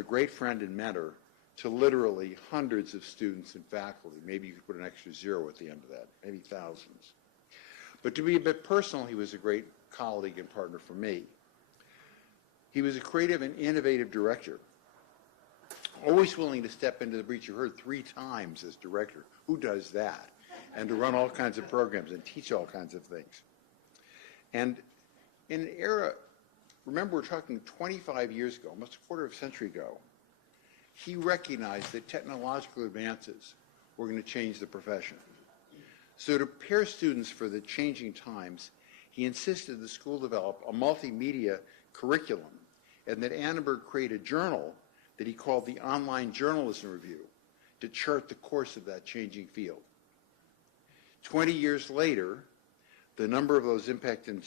a great friend and mentor to literally hundreds of students and faculty. Maybe you could put an extra zero at the end of that, maybe thousands. But to be a bit personal, he was a great colleague and partner for me. He was a creative and innovative director, always willing to step into the breach. You heard 3 times as director. Who does that? And to run all kinds of programs and teach all kinds of things. And in an era, remember we're talking 25 years ago, almost a quarter of a century ago, he recognized that technological advances were going to change the profession. So to prepare students for the changing times, he insisted the school develop a multimedia curriculum and that Annenberg create a journal that he called the Online Journalism Review to chart the course of that changing field. 20 years later, the number of those impact and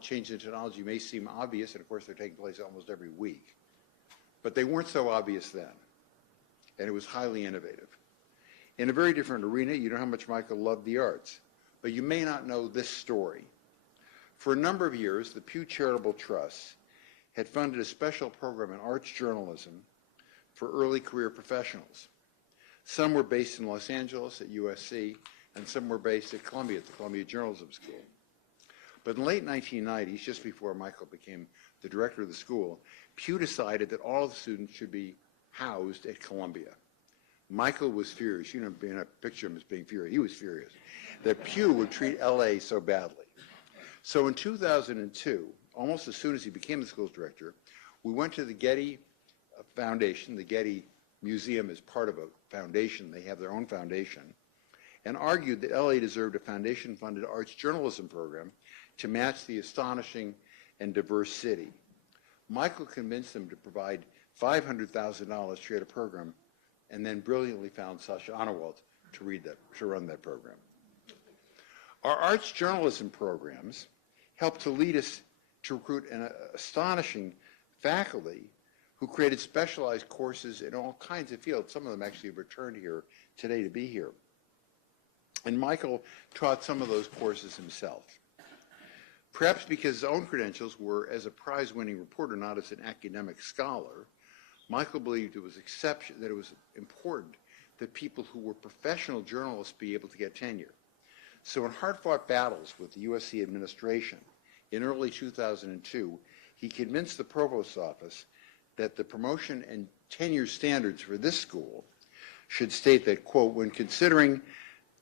change in technology may seem obvious, and of course they're taking place almost every week. But they weren't so obvious then, and it was highly innovative. In a very different arena, you know how much Michael loved the arts, but you may not know this story. For a number of years, the Pew Charitable Trust had funded a special program in arts journalism for early career professionals. Some were based in Los Angeles at USC, and some were based at Columbia, at the Columbia Journalism School. But in the late 1990s, just before Michael became the director of the school, Pew decided that all the students should be housed at Columbia. Michael was furious. You know, being a picture of him as being furious. He was furious that Pew would treat LA so badly. So in 2002, almost as soon as he became the school's director, we went to the Getty Foundation. The Getty Museum is part of a foundation. They have their own foundation, and argued that LA deserved a foundation-funded arts journalism program to match the astonishing and diverse city. Michael convinced them to provide $500,000 to create a program, and then brilliantly found Sasha Anawalt to run that program. Our arts journalism programs helped to lead us to recruit an astonishing faculty who created specialized courses in all kinds of fields. Some of them actually have returned here today to be here. And Michael taught some of those courses himself. Perhaps because his own credentials were as a prize-winning reporter, not as an academic scholar, Michael believed it was important that people who were professional journalists be able to get tenure. So in hard-fought battles with the USC administration in early 2002, he convinced the provost's office that the promotion and tenure standards for this school should state that, quote, when considering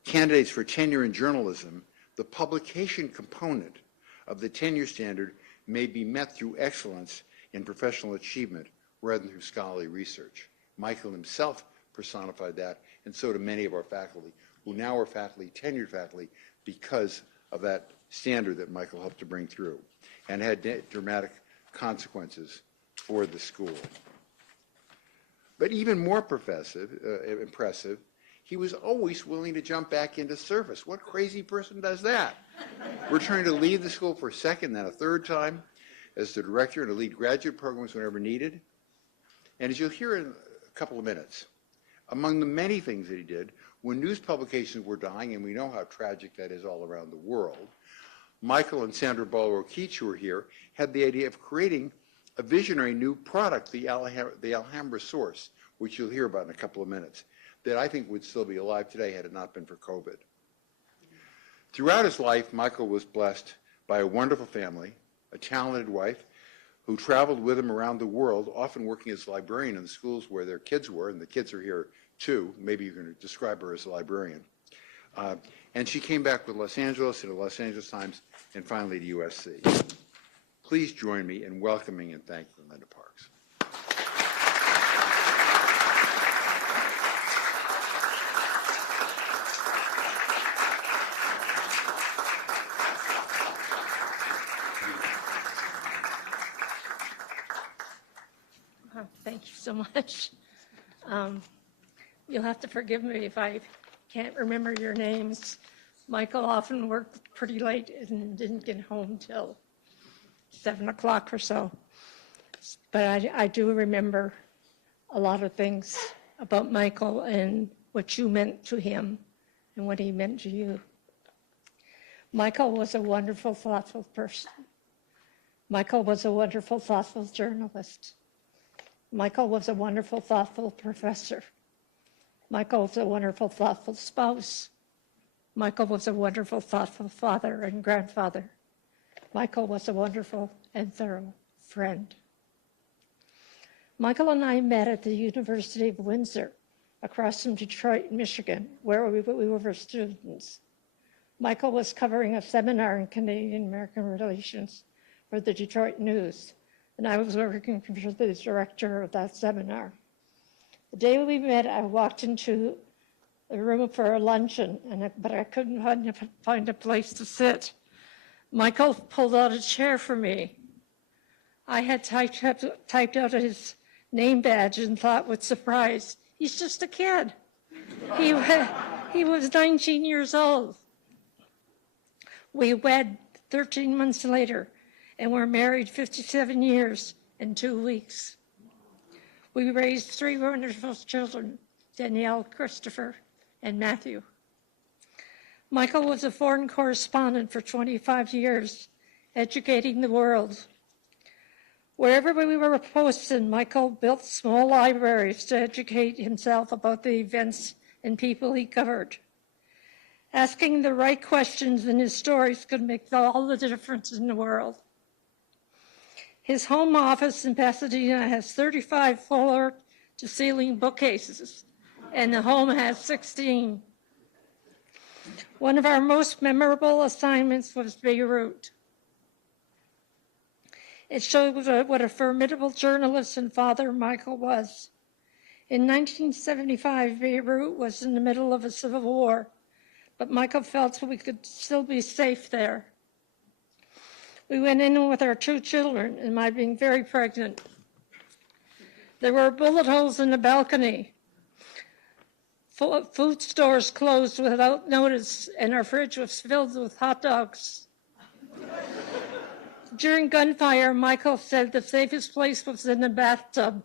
candidates for tenure in journalism, the publication component of the tenure standard may be met through excellence in professional achievement rather than through scholarly research. Michael himself personified that, and so do many of our faculty, who now are faculty, tenured faculty, because of that standard that Michael helped to bring through, and had dramatic consequences for the school. But even more impressive, he was always willing to jump back into service. What crazy person does that? Returning to lead the school for a second, then a third time as the director, and to lead graduate programs whenever needed. And as you'll hear in a couple of minutes, among the many things that he did, when news publications were dying, and we know how tragic that is all around the world, Michael and Sandra Balro-Keach, who are here, had the idea of creating a visionary new product, the Alhambra Source, which you'll hear about in a couple of minutes, that I think would still be alive today had it not been for COVID. Throughout his life, Michael was blessed by a wonderful family, a talented wife, who traveled with him around the world, often working as a librarian in the schools where their kids were, and the kids are here too. Maybe you can describe her as a librarian. And she came back with Los Angeles and the Los Angeles Times, and finally to USC. Please join me in welcoming and thanking Linda Parks. Thank you so much. You'll have to forgive me if I can't remember your names. Michael often worked pretty late and didn't get home till 7 o'clock or so. But I do remember a lot of things about Michael and what you meant to him and what he meant to you. Michael was a wonderful, thoughtful person. Michael was a wonderful, thoughtful journalist. Michael was a wonderful, thoughtful professor. Michael was a wonderful, thoughtful spouse. Michael was a wonderful, thoughtful father and grandfather. Michael was a wonderful and thorough friend. Michael and I met at the University of Windsor, across from Detroit, Michigan, where we were students. Michael was covering a seminar in Canadian-American relations for the Detroit News, and I was working for the director of that seminar. The day we met, I walked into a room for a luncheon, but I couldn't find a place to sit. Michael pulled out a chair for me. I had typed out his name badge and thought with surprise, he's just a kid. He was 19 years old. We wed 13 months later and were married 57 years and 2 weeks. We raised 3 wonderful children, Danielle, Christopher, and Matthew. Michael was a foreign correspondent for 25 years, educating the world. Wherever we were posted, Michael built small libraries to educate himself about the events and people he covered. Asking the right questions in his stories could make all the difference in the world. His home office in Pasadena has 35 floor-to-ceiling bookcases, and the home has 16. One of our most memorable assignments was Beirut. It showed what a formidable journalist and father Michael was. In 1975, Beirut was in the middle of a civil war, but Michael felt we could still be safe there. We went in with our 2 children and my being very pregnant. There were bullet holes in the balcony. Food stores closed without notice, and our fridge was filled with hot dogs. During gunfire, Michael said the safest place was in the bathtub.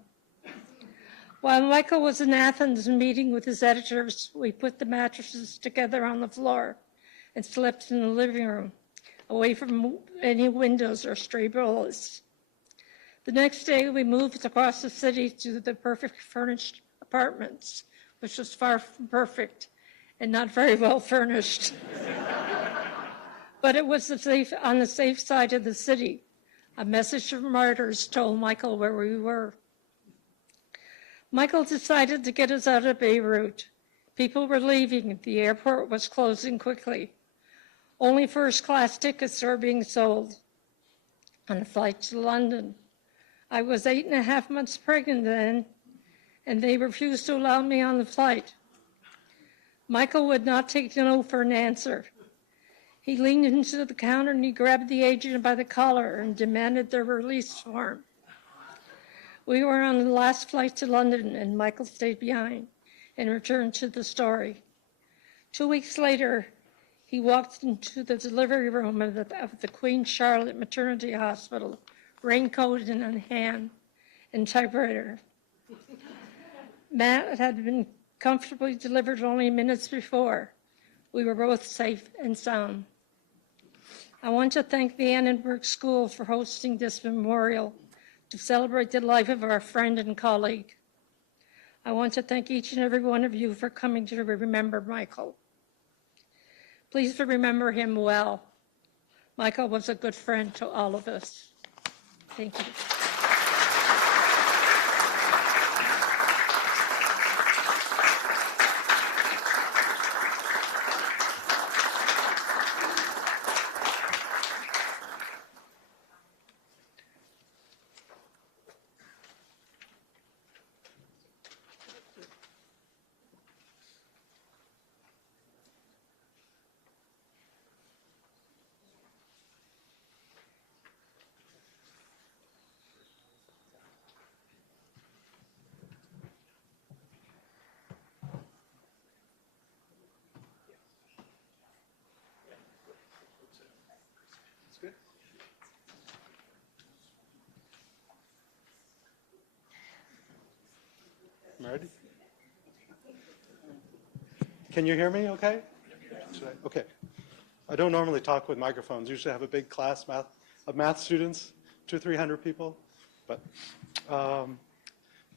While Michael was in Athens meeting with his editors, we put the mattresses together on the floor and slept in the living room, away from any windows or stray bullets. The next day, we moved across the city to the perfect furnished apartments, which was far from perfect and not very well furnished. But it was on the safe side of the city. A message from martyrs told Michael where we were. Michael decided to get us out of Beirut. People were leaving. The airport was closing quickly. Only first-class tickets were being sold on a flight to London. I was 8.5 months pregnant then, and they refused to allow me on the flight. Michael would not take no for an answer. He leaned into the counter and he grabbed the agent by the collar and demanded their release form. We were on the last flight to London and Michael stayed behind and returned to the story. 2 weeks later, he walked into the delivery room of the Queen Charlotte Maternity Hospital, raincoat in hand and typewriter. Matt had been comfortably delivered only minutes before. We were both safe and sound. I want to thank the Annenberg School for hosting this memorial to celebrate the life of our friend and colleague. I want to thank each and every one of you for coming to remember Michael. Please remember him well. Michael was a good friend to all of us. Thank you. I'm ready. Can you hear me okay? Okay. I don't normally talk with microphones. Usually I have a big class of math students, 200-300 people. But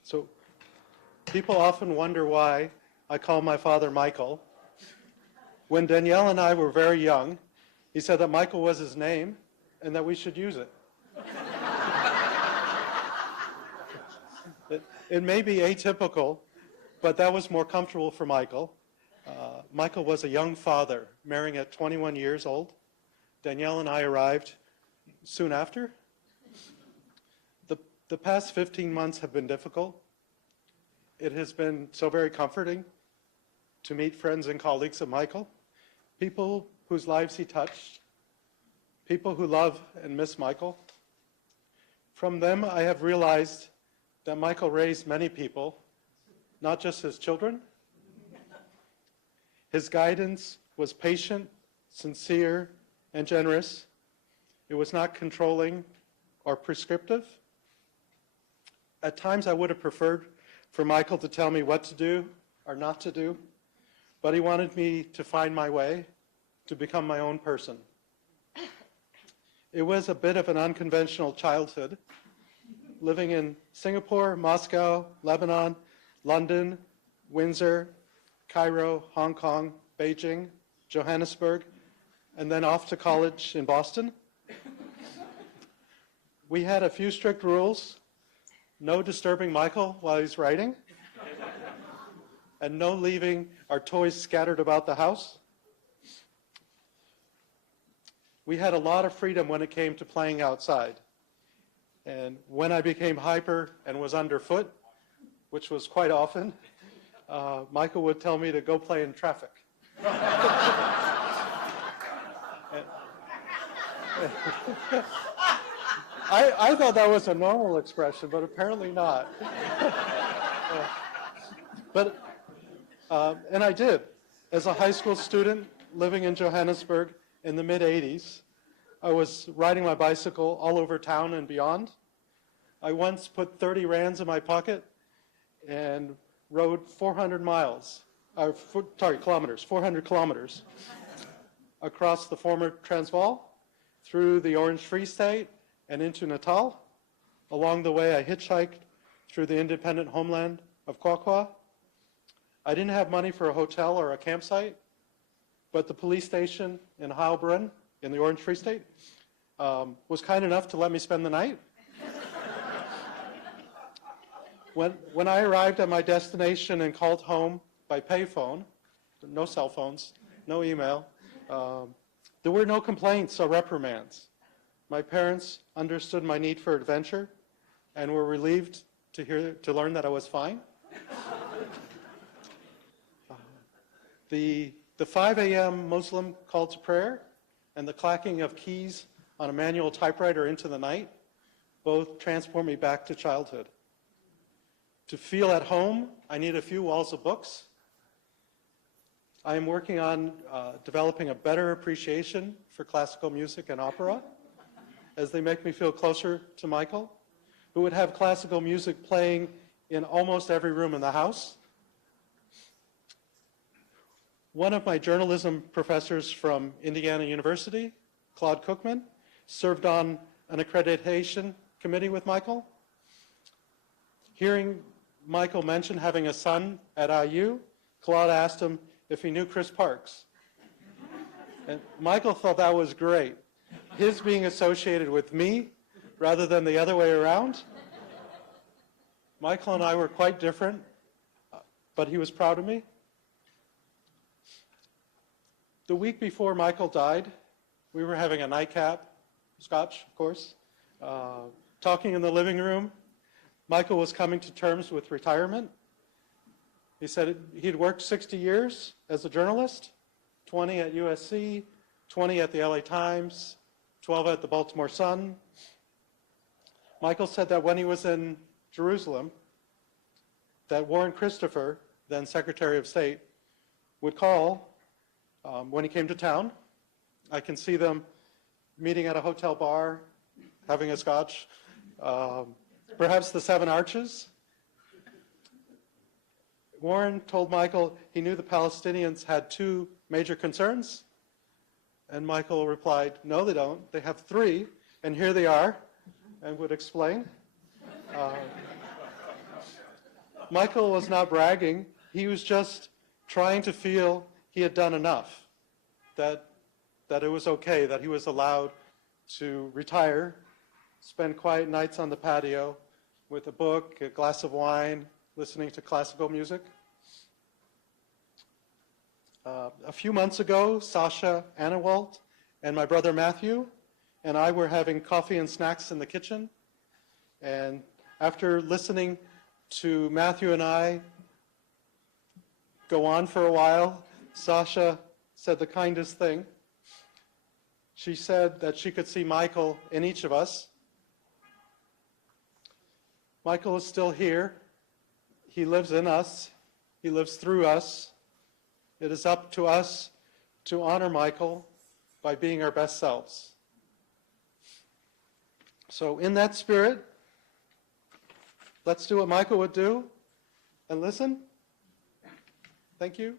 So people often wonder why I call my father Michael. When Danielle and I were very young, he said that Michael was his name and that we should use it. It may be atypical, but that was more comfortable for Michael. Michael was a young father, marrying at 21 years old. Danielle and I arrived soon after. The past 15 months have been difficult. It has been so very comforting to meet friends and colleagues of Michael, people whose lives he touched, people who love and miss Michael. From them, I have realized that Michael raised many people, not just his children. His guidance was patient, sincere, and generous. It was not controlling or prescriptive. At times, I would have preferred for Michael to tell me what to do or not to do, but he wanted me to find my way, to become my own person. It was a bit of an unconventional childhood, living in Singapore, Moscow, Lebanon, London, Windsor, Cairo, Hong Kong, Beijing, Johannesburg, and then off to college in Boston. We had a few strict rules: no disturbing Michael while he's writing, and no leaving our toys scattered about the house. We had a lot of freedom when it came to playing outside. And when I became hyper and was underfoot, which was quite often, Michael would tell me to go play in traffic. I thought that was a normal expression, but apparently not. And I did. As a high school student living in Johannesburg in the mid-'80s, I was riding my bicycle all over town and beyond. I once put 30 rands in my pocket and rode 400 kilometers across the former Transvaal, through the Orange Free State and into Natal. Along the way, I hitchhiked through the independent homeland of Kwakwa. I didn't have money for a hotel or a campsite, but the police station in Heilbronn in the Orange Free State was kind enough to let me spend the night. When I arrived at my destination and called home by payphone, no cell phones, no email, there were no complaints or reprimands. My parents understood my need for adventure and were relieved to learn that I was fine. The 5 a.m. Muslim call to prayer and the clacking of keys on a manual typewriter into the night both transport me back to childhood. To feel at home, I need a few walls of books. I am working on developing a better appreciation for classical music and opera, as they make me feel closer to Michael, who would have classical music playing in almost every room in the house. One of my journalism professors from Indiana University, Claude Cookman, served on an accreditation committee with Michael. Hearing Michael mention having a son at IU, Claude asked him if he knew Chris Parks. And Michael thought that was great. His being associated with me rather than the other way around. Michael and I were quite different, but he was proud of me. The week before Michael died, we were having a nightcap, scotch, of course, talking in the living room. Michael was coming to terms with retirement. He said he'd worked 60 years as a journalist, 20 at USC, 20 at the LA Times, 12 at the Baltimore Sun. Michael said that when he was in Jerusalem, that Warren Christopher, then Secretary of State, would call when he came to town. I can see them meeting at a hotel bar, having a scotch, perhaps the Seven Arches. Warren told Michael he knew the Palestinians had two major concerns, and Michael replied, no, they don't. They have three, and here they are, and would explain. Michael was not bragging. He was just trying to feel he had done enough, that it was okay, that he was allowed to retire, spend quiet nights on the patio with a book, a glass of wine, listening to classical music. A few months ago, Sasha Annenwald and my brother Matthew and I were having coffee and snacks in the kitchen. And after listening to Matthew and I go on for a while, Sasha said the kindest thing. She said that she could see Michael in each of us. Michael is still here. He lives in us. He lives through us. It is up to us to honor Michael by being our best selves. So in that spirit, let's do what Michael would do and listen. Thank you.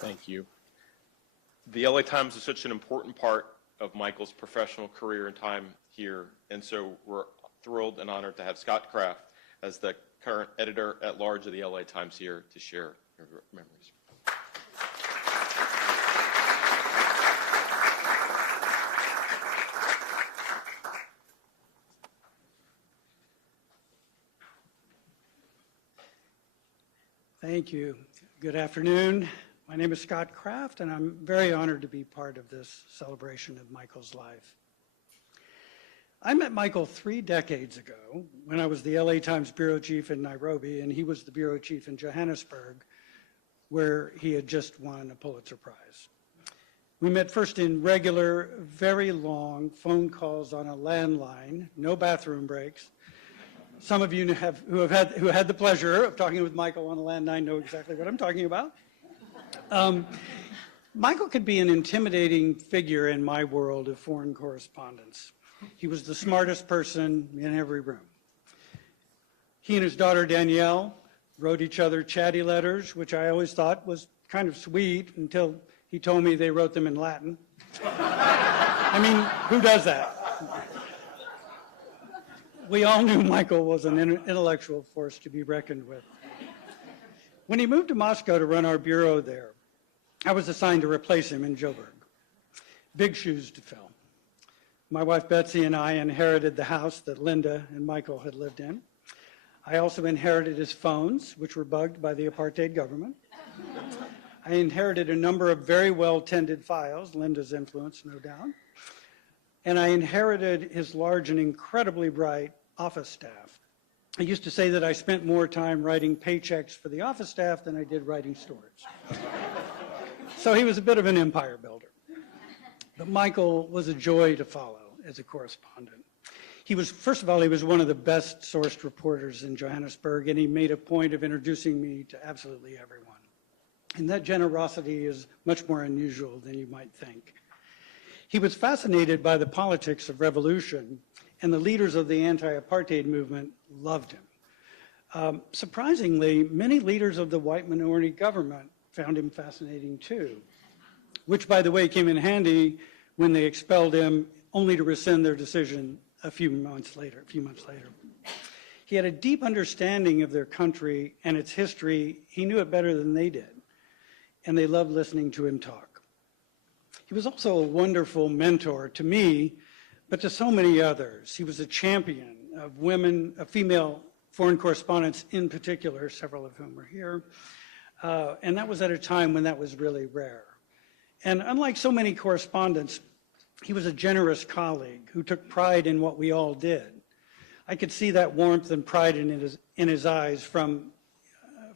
Thank you. The LA Times is such an important part of Michael's professional career and time here, and so we're thrilled and honored to have Scott Kraft as the current editor-at-large of the LA Times here to share your memories. Thank you. Good afternoon. My name is Scott Kraft, and I'm very honored to be part of this celebration of Michael's life. I met Michael 3 decades ago when I was the LA Times bureau chief in Nairobi, and he was the bureau chief in Johannesburg, where he had just won a Pulitzer Prize. We met first in regular, very long phone calls on a landline, no bathroom breaks. Some of you who had the pleasure of talking with Michael on a landline know exactly what I'm talking about. Michael could be an intimidating figure in my world of foreign correspondence. He was the smartest person in every room. He and his daughter Danielle wrote each other chatty letters, which I always thought was kind of sweet until he told me they wrote them in Latin. I mean, who does that? We all knew Michael was an intellectual force to be reckoned with. When he moved to Moscow to run our bureau there, I was assigned to replace him in Joburg. Big shoes to fill. My wife Betsy and I inherited the house that Linda and Michael had lived in. I also inherited his phones, which were bugged by the apartheid government. I inherited a number of very well-tended files, Linda's influence, no doubt. And I inherited his large and incredibly bright office staff. I used to say that I spent more time writing paychecks for the office staff than I did writing stories. So he was a bit of an empire builder. But Michael was a joy to follow as a correspondent. He was, first of all, he was one of the best sourced reporters in Johannesburg, and he made a point of introducing me to absolutely everyone. And that generosity is much more unusual than you might think. He was fascinated by the politics of revolution, and the leaders of the anti-apartheid movement loved him. Surprisingly, many leaders of the white minority government found him fascinating too, which, by the way, came in handy when they expelled him, only to rescind their decision a few months later. He had a deep understanding of their country and its history. He knew it better than they did, and they loved listening to him talk. He was also a wonderful mentor to me, but to so many others. He was a champion of women, of female foreign correspondents in particular, several of whom are here, and that was at a time when that was really rare. And unlike so many correspondents, he was a generous colleague who took pride in what we all did. I could see that warmth and pride in his eyes from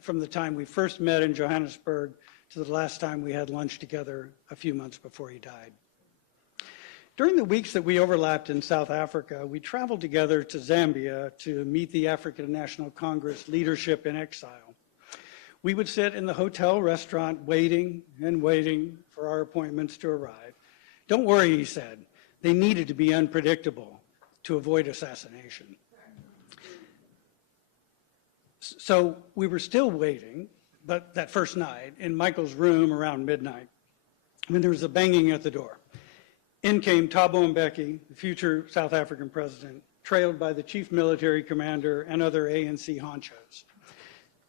the time we first met in Johannesburg to the last time we had lunch together a few months before he died. During the weeks that we overlapped in South Africa, we traveled together to Zambia to meet the African National Congress leadership in exile. We would sit in the hotel restaurant waiting and waiting for our appointments to arrive. Don't worry, he said. They needed to be unpredictable to avoid assassination. So we were still waiting, but that first night in Michael's room around midnight, when there was a banging at the door. In came Thabo Mbeki, the future South African president, trailed by the chief military commander and other ANC honchos.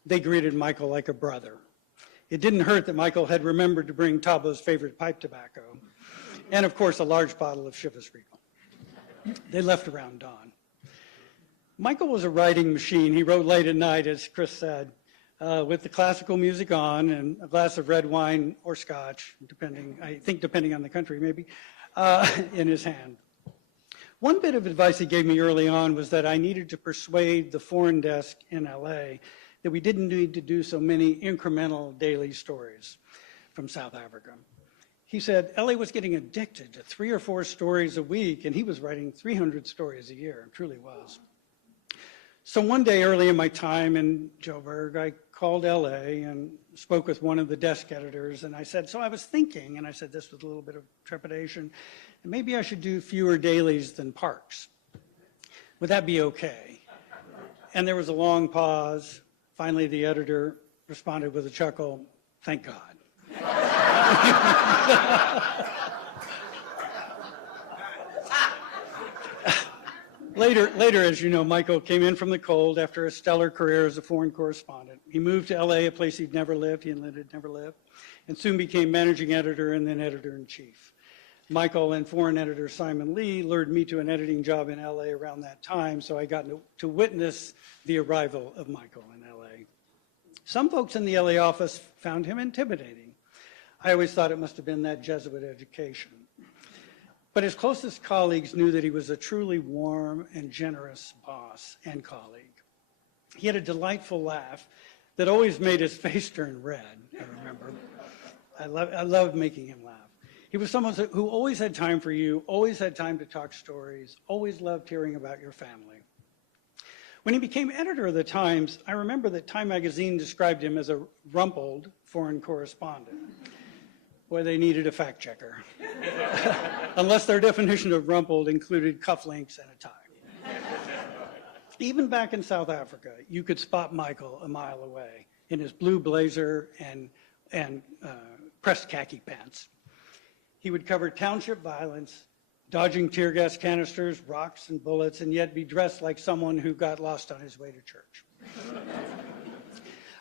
They greeted Michael like a brother. It didn't hurt that Michael had remembered to bring Thabo's favorite pipe tobacco, and of course a large bottle of Chivas Regal. They left around dawn. Michael was a writing machine. He wrote late at night, as Chris said, with the classical music on and a glass of red wine or scotch, depending on the country maybe, in his hand. One bit of advice he gave me early on was that I needed to persuade the foreign desk in LA that we didn't need to do so many incremental daily stories from South Africa. He said LA was getting addicted to 3 or 4 stories a week, and he was writing 300 stories a year, truly was. So one day early in my time in Joburg, I called LA and spoke with one of the desk editors, and I said, so I was thinking, and I said this with a little bit of trepidation, maybe I should do fewer dailies than Parks. Would that be okay? And there was a long pause. Finally, the editor responded with a chuckle, thank God. Later, as you know, Michael came in from the cold after a stellar career as a foreign correspondent. He moved to LA, a place he'd never lived, he and Linda had never lived, and soon became managing editor and then editor-in-chief. Michael and foreign editor Simon Lee lured me to an editing job in LA around that time, so I got to witness the arrival of Michael in LA. Some folks in the LA office found him intimidating. I always thought it must have been that Jesuit education. But his closest colleagues knew that he was a truly warm and generous boss and colleague. He had a delightful laugh that always made his face turn red, I remember. I loved making him laugh. He was someone who always had time for you, always had time to talk stories, always loved hearing about your family. When he became editor of the Times, I remember that Time magazine described him as a rumpled foreign correspondent. Boy, they needed a fact checker. Unless their definition of rumpled included cufflinks and a tie. Even back in South Africa, you could spot Michael a mile away in his blue blazer and pressed khaki pants. He would cover township violence, dodging tear gas canisters, rocks, and bullets, and yet be dressed like someone who got lost on his way to church.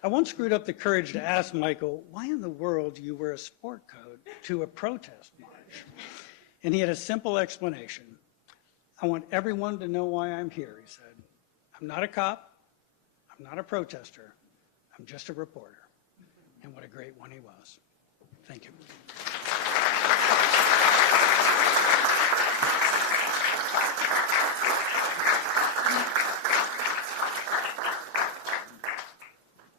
I once screwed up the courage to ask Michael, why in the world do you wear a sport coat to a protest march? And he had a simple explanation. I want everyone to know why I'm here, he said. I'm not a cop. I'm not a protester. I'm just a reporter. And what a great one he was. Thank you.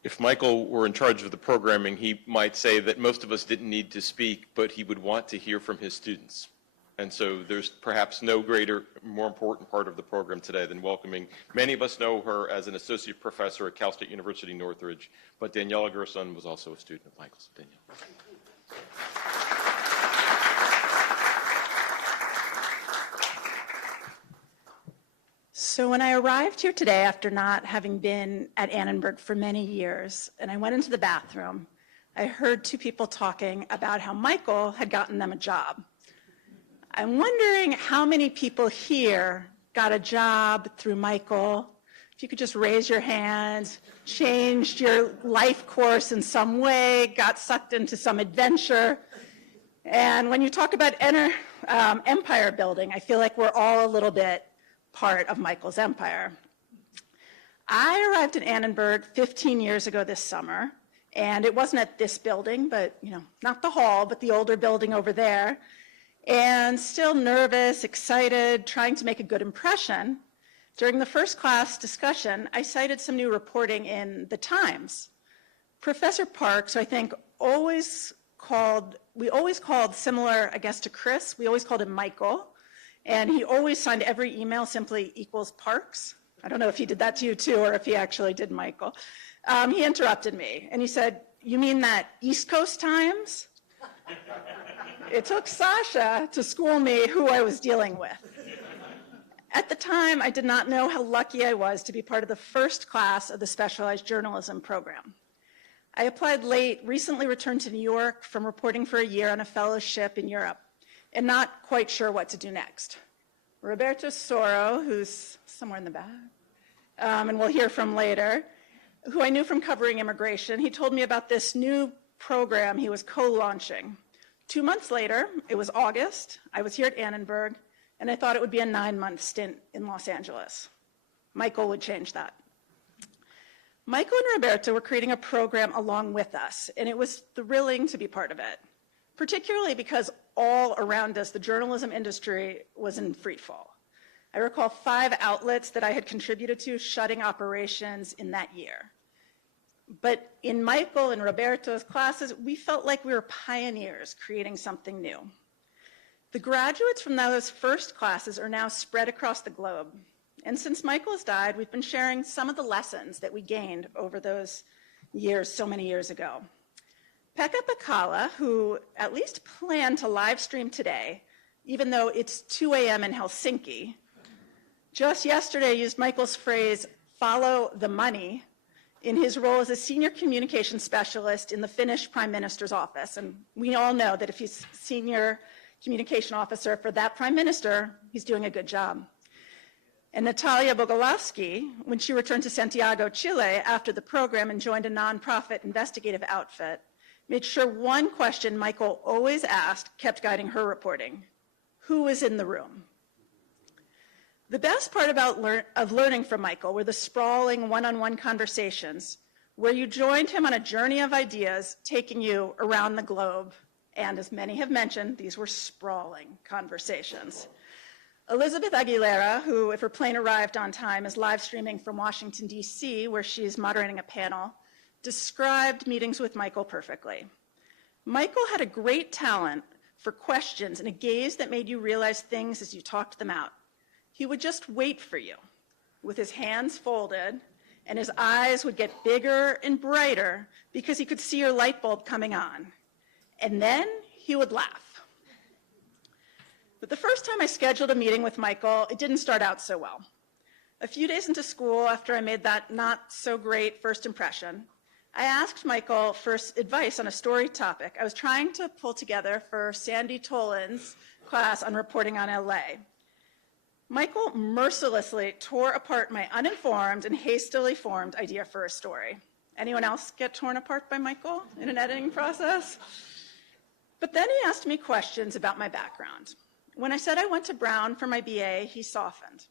If Michael were in charge of the programming, he might say that most of us didn't need to speak, but he would want to hear from his students. And so there's perhaps no greater, more important part of the program today than welcoming. Many of us know her as an associate professor at Cal State University Northridge, but Daniela Gerson was also a student of Michael's. Daniela. So when I arrived here today after not having been at Annenberg for many years, and I went into the bathroom, I heard two people talking about how Michael had gotten them a job. I'm wondering how many people here got a job through Michael. If you could just raise your hands, changed your life course in some way, got sucked into some adventure. And when you talk about empire building, I feel like we're all a little bit part of Michael's empire. I arrived at Annenberg 15 years ago this summer, and it wasn't at this building, but not the hall, but the older building over there. And still nervous, excited, trying to make a good impression. During the first class discussion, I cited some new reporting in the Times. Professor Parks, I think, we always called similar, I guess, to Chris, we always called him Michael. And he always signed every email simply equals Parks. I don't know if he did that to you too, or if he actually did Michael. He interrupted me and he said, "You mean that East Coast Times?" It took Sasha to school me who I was dealing with. At the time, I did not know how lucky I was to be part of the first class of the specialized journalism program. I applied late, recently returned to New York from reporting for a year on a fellowship in Europe, and not quite sure what to do next. Roberto Soro, who's somewhere in the back, and we'll hear from later, who I knew from covering immigration, he told me about this new program he was co-launching. 2 months later, it was August, I was here at Annenberg, and I thought it would be a 9-month stint in Los Angeles. Michael would change that. Michael and Roberto were creating a program along with us, and it was thrilling to be part of it, particularly because all around us, the journalism industry was in free fall. I recall 5 outlets that I had contributed to shutting operations in that year. But in Michael and Roberto's classes, we felt like we were pioneers creating something new. The graduates from those first classes are now spread across the globe. And since Michael has died, we've been sharing some of the lessons that we gained over those years, so many years ago. Pekka Pakala, who at least planned to live stream today, even though it's 2 a.m. in Helsinki, just yesterday used Michael's phrase, "follow the money," in his role as a senior communication specialist in the Finnish Prime Minister's office. And we all know that if he's senior communication officer for that prime minister, he's doing a good job. And Natalia Bogolavsky, when she returned to Santiago, Chile, after the program and joined a nonprofit investigative outfit, made sure one question Michael always asked kept guiding her reporting: who was in the room? The best part of learning from Michael were the sprawling one-on-one conversations where you joined him on a journey of ideas taking you around the globe. And as many have mentioned, these were sprawling conversations. Elizabeth Aguilera, who, if her plane arrived on time, is live streaming from Washington, D.C., where she's moderating a panel, described meetings with Michael perfectly. Michael had a great talent for questions and a gaze that made you realize things as you talked them out. He would just wait for you with his hands folded, and his eyes would get bigger and brighter because he could see your light bulb coming on. And then he would laugh. But the first time I scheduled a meeting with Michael, it didn't start out so well. A few days into school, after I made that not so great first impression, I asked Michael for advice on a story topic I was trying to pull together for Sandy Tolan's class on reporting on LA. Michael mercilessly tore apart my uninformed and hastily formed idea for a story. Anyone else get torn apart by Michael in an editing process? But then he asked me questions about my background. When I said I went to Brown for my BA, he softened.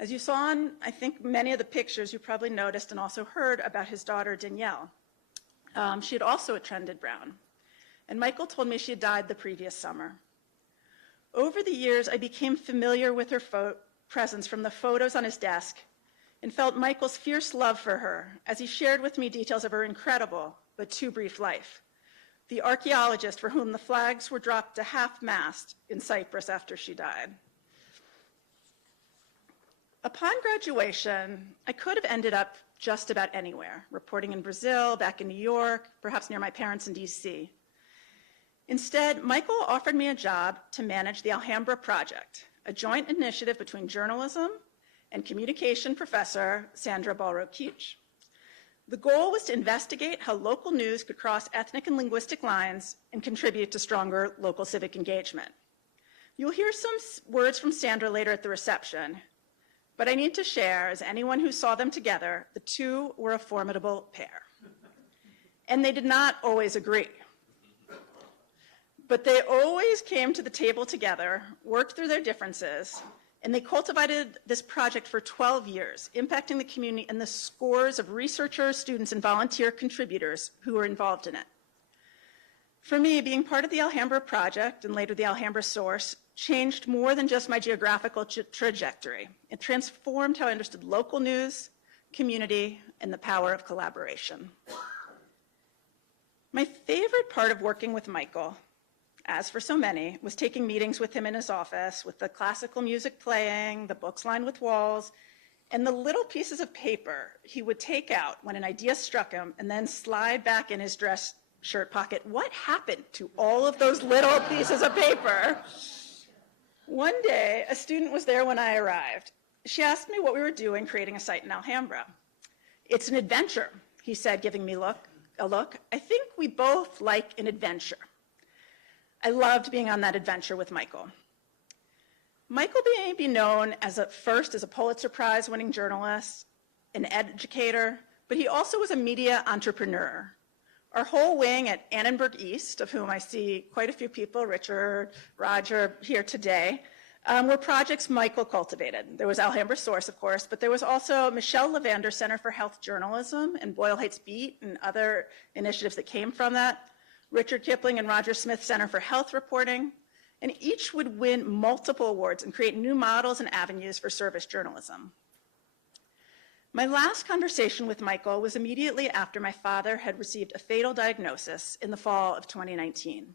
As you saw in, I think, many of the pictures, you probably noticed and also heard about his daughter, Danielle. She had also attended Brown. And Michael told me she had died the previous summer. Over the years, I became familiar with her presence from the photos on his desk and felt Michael's fierce love for her as he shared with me details of her incredible but too brief life. The archaeologist for whom the flags were dropped to half-mast in Cyprus after she died. Upon graduation, I could have ended up just about anywhere, reporting in Brazil, back in New York, perhaps near my parents in DC. Instead, Michael offered me a job to manage the Alhambra Project, a joint initiative between journalism and communication professor Sandra Balro-Keach. The goal was to investigate how local news could cross ethnic and linguistic lines and contribute to stronger local civic engagement. You'll hear some words from Sandra later at the reception, but I need to share, as anyone who saw them together, the two were a formidable pair. And they did not always agree. But they always came to the table together, worked through their differences, and they cultivated this project for 12 years, impacting the community and the scores of researchers, students, and volunteer contributors who were involved in it. For me, being part of the Alhambra Project and later the Alhambra Source changed more than just my geographical trajectory. It transformed how I understood local news, community, and the power of collaboration. My favorite part of working with Michael, as for so many, was taking meetings with him in his office with the classical music playing, the books lined with walls, and the little pieces of paper he would take out when an idea struck him and then slide back in his dress shirt pocket. What happened to all of those little pieces of paper? One day, a student was there when I arrived. She asked me what we were doing creating a site in Alhambra. "It's an adventure," he said, giving me a look. "I think we both like an adventure." I loved being on that adventure with Michael. Michael may be known first as a Pulitzer Prize winning journalist, an educator, but he also was a media entrepreneur. Our whole wing at Annenberg East, of whom I see quite a few people, Richard, Roger, here today, were projects Michael cultivated. There was Alhambra Source, of course, but there was also Michelle Levander Center for Health Journalism and Boyle Heights Beat and other initiatives that came from that. Richard Kipling and Roger Smith Center for Health Reporting, and each would win multiple awards and create new models and avenues for service journalism. My last conversation with Michael was immediately after my father had received a fatal diagnosis in the fall of 2019.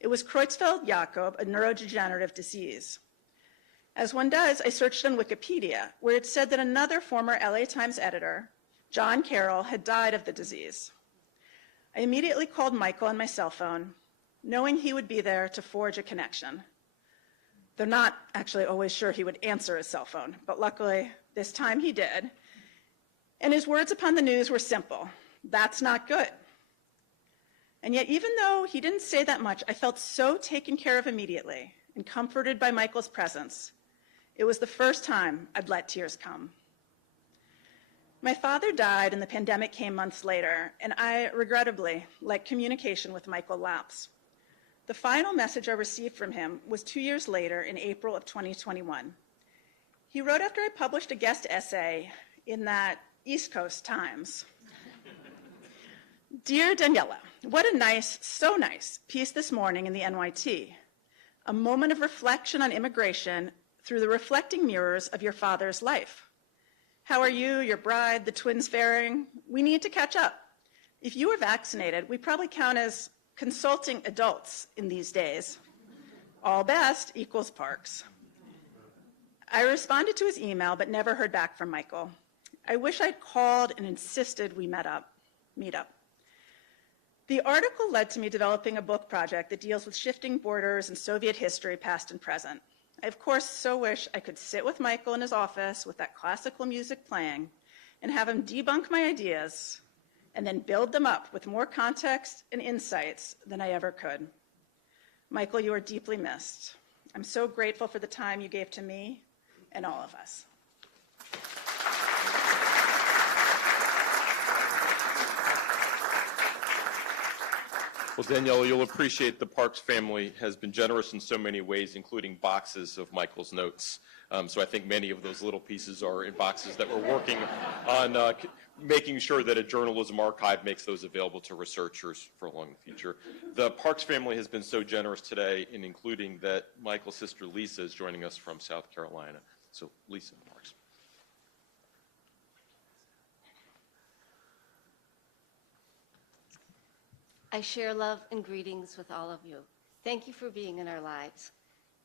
It was Creutzfeldt-Jakob, a neurodegenerative disease. As one does, I searched on Wikipedia, where it said that another former LA Times editor, John Carroll, had died of the disease. I immediately called Michael on my cell phone, knowing he would be there to forge a connection. Though not actually always sure he would answer his cell phone, but luckily this time he did. And his words upon the news were simple: "That's not good." And yet, even though he didn't say that much, I felt so taken care of immediately and comforted by Michael's presence. It was the first time I'd let tears come. My father died and the pandemic came months later, and I regrettably let communication with Michael lapse. The final message I received from him was 2 years later in April of 2021. He wrote after I published a guest essay in that East Coast Times. "Dear Daniela, what a nice, so nice piece this morning in the NYT. A moment of reflection on immigration through the reflecting mirrors of your father's life. How are you, your bride, the twins faring? We need to catch up. If you were vaccinated, we probably count as consulting adults in these days. All best equals Parks." I responded to his email, but never heard back from Michael. I wish I'd called and insisted we meet up. The article led to me developing a book project that deals with shifting borders in Soviet history, past and present. I, of course, so wish I could sit with Michael in his office with that classical music playing and have him debunk my ideas and then build them up with more context and insights than I ever could. Michael, you are deeply missed. I'm so grateful for the time you gave to me and all of us. Well, Danielle, you'll appreciate the Parks family has been generous in so many ways, including boxes of Michael's notes. So I think many of those little pieces are in boxes that we're working on making sure that a journalism archive makes those available to researchers for along the future. The Parks family has been so generous today in including that Michael's sister Lisa is joining us from South Carolina. So Lisa, Parks. I share love and greetings with all of you. Thank you for being in our lives.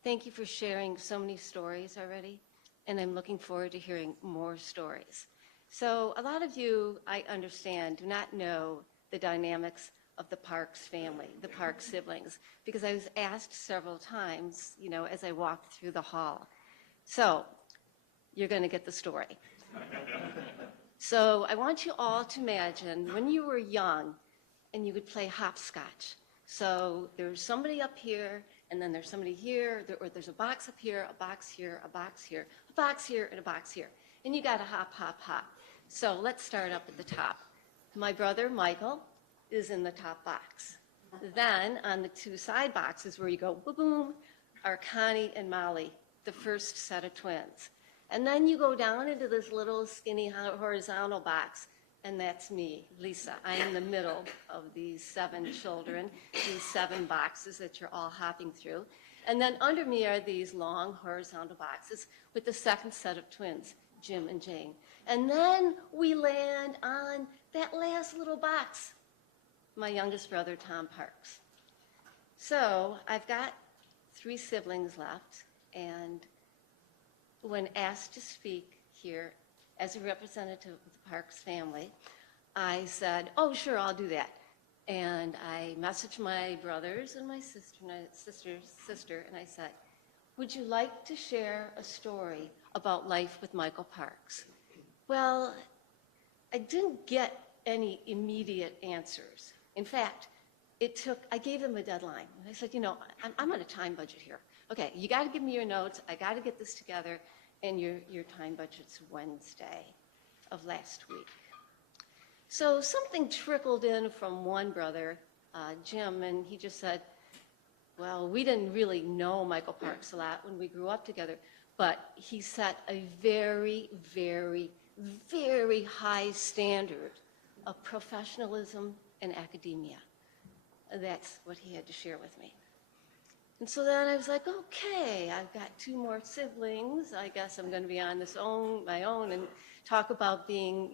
Thank you for sharing so many stories already, and I'm looking forward to hearing more stories. So a lot of you, I understand, do not know the dynamics of the Parks family, the Parks siblings, because I was asked several times, as I walked through the hall. So you're going to get the story. So I want you all to imagine when you were young, and you would play hopscotch. So there's somebody up here, and then there's somebody here, or there's a box up here, a box here, a box here, a box here, and a box here. And you got to hop, hop, hop. So let's start up at the top. My brother, Michael, is in the top box. Then on the two side boxes where you go, boom, boom, are Connie and Molly, the first set of twins. And then you go down into this little skinny horizontal box, and that's me, Lisa. I am the middle of these 7 children, these 7 boxes that you're all hopping through. And then under me are these long horizontal boxes with the second set of twins, Jim and Jane. And then we land on that last little box, my youngest brother, Tom Parks. So I've got 3 siblings left, and when asked to speak here as a representative of the Parks family, I said, oh, sure, I'll do that. And I messaged my brothers and my sister, and I said, would you like to share a story about life with Michael Parks? Well, I didn't get any immediate answers. In fact, I gave them a deadline. I said, I'm on a time budget here. Okay, you got to give me your notes. I got to get this together. And your time budget's Wednesday of last week. So something trickled in from one brother, Jim, and he just said, well, we didn't really know Michael Parks a lot when we grew up together, but he set a very, very, very high standard of professionalism in academia. That's what he had to share with me. And so then I was like, okay, I've got 2 more siblings. I guess I'm going to be on my own and talk about being,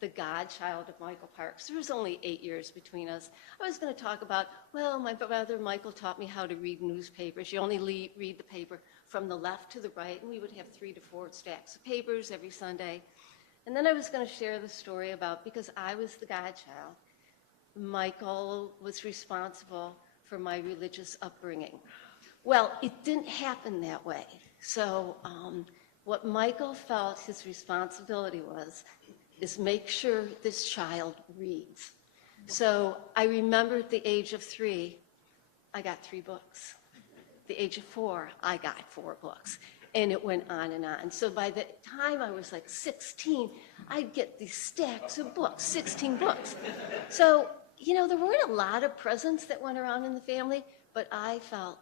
the godchild of Michael Parks. There was only 8 years between us. I was going to talk about, well, my brother Michael taught me how to read newspapers. You only read the paper from the left to the right, and we would have 3 to 4 stacks of papers every Sunday. And then I was going to share the story about, because I was the godchild, Michael was responsible for my religious upbringing. Well, it didn't happen that way. So what Michael felt his responsibility is make sure this child reads. So I remember at the age of 3, I got 3 books. At the age of 4, I got 4 books. And it went on and on. So by the time I was like 16, I'd get these stacks of books, 16 books. So there weren't a lot of presents that went around in the family, but I felt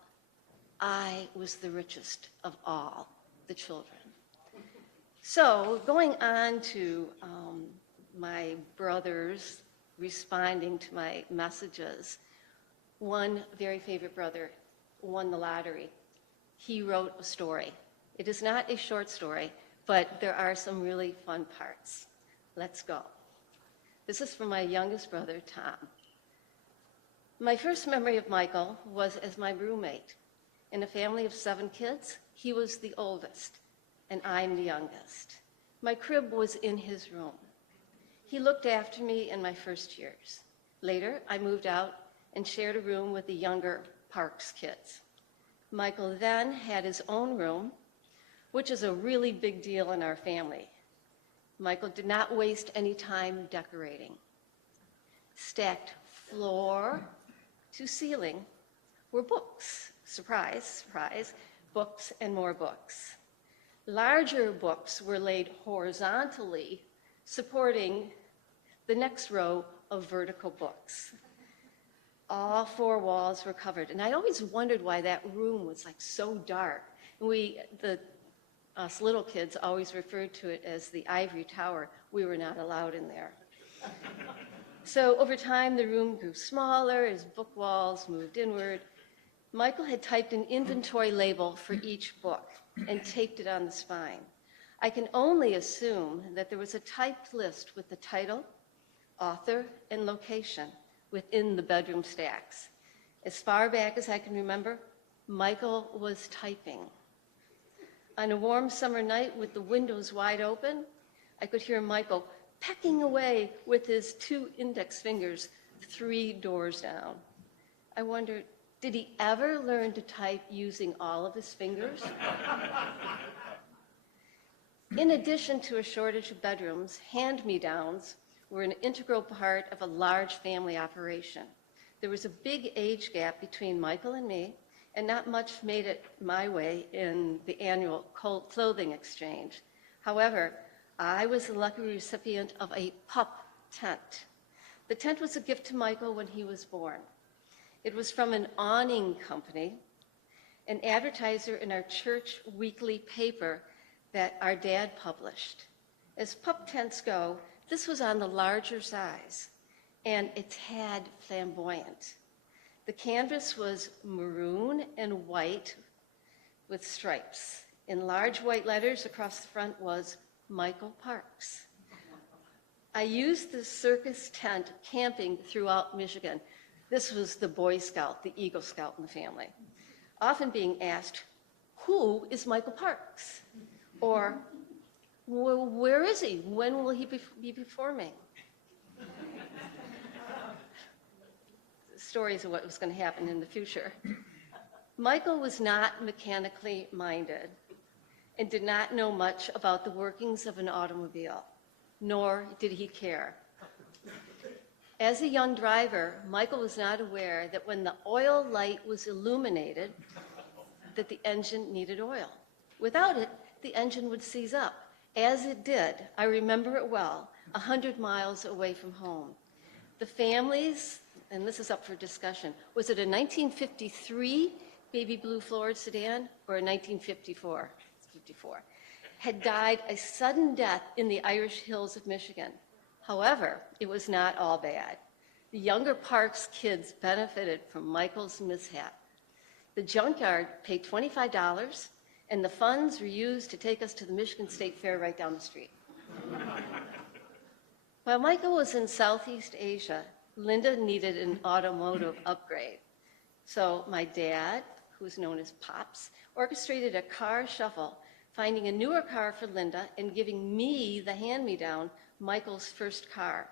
I was the richest of all the children. So going on to my brothers responding to my messages, one very favorite brother won the lottery. He wrote a story. It is not a short story, but there are some really fun parts. Let's go. This is from my youngest brother, Tom. My first memory of Michael was as my roommate. In a family of 7 kids, he was the oldest, and I'm the youngest. My crib was in his room. He looked after me in my first years. Later, I moved out and shared a room with the younger Parks kids. Michael then had his own room, which is a really big deal in our family. Michael did not waste any time decorating. Stacked floor to ceiling were books. Surprise, surprise, books and more books. Larger books were laid horizontally, supporting the next row of vertical books. All four walls were covered. And I always wondered why that room was like so dark. Us little kids always referred to it as the ivory tower. We were not allowed in there. So over time, the room grew smaller as book walls moved inward. Michael had typed an inventory label for each book and taped it on the spine. I can only assume that there was a typed list with the title, author, and location within the bedroom stacks. As far back as I can remember, Michael was typing. On a warm summer night with the windows wide open, I could hear Michael pecking away with his 2 index fingers 3 doors down. I wondered, did he ever learn to type using all of his fingers? In addition to a shortage of bedrooms, hand-me-downs were an integral part of a large family operation. There was a big age gap between Michael and me, and not much made it my way in the annual clothing exchange. However, I was the lucky recipient of a pup tent. The tent was a gift to Michael when he was born. It was from an awning company, an advertiser in our church weekly paper that our dad published. As pup tents go, this was on the larger size, and a tad flamboyant. The canvas was maroon and white with stripes. In large white letters across the front was Michael Parks. I used the circus tent camping throughout Michigan. This was the Boy Scout, the Eagle Scout in the family. Often being asked, who is Michael Parks? Or, well, where is he? When will he be performing? Stories of what was going to happen in the future. Michael was not mechanically minded and did not know much about the workings of an automobile, nor did he care. As a young driver, Michael was not aware that when the oil light was illuminated, that the engine needed oil. Without it, the engine would seize up, as it did, I remember it well, 100 miles away from home. The families, and this is up for discussion, was it a 1953 baby blue Ford sedan or a 1954? 54, had died a sudden death in the Irish hills of Michigan. However, it was not all bad. The younger Parks kids benefited from Michael's mishap. The junkyard paid $25, and the funds were used to take us to the Michigan State Fair right down the street. While Michael was in Southeast Asia, Linda needed an automotive upgrade. So my dad, who was known as Pops, orchestrated a car shuffle, finding a newer car for Linda and giving me the hand-me-down, Michael's first car.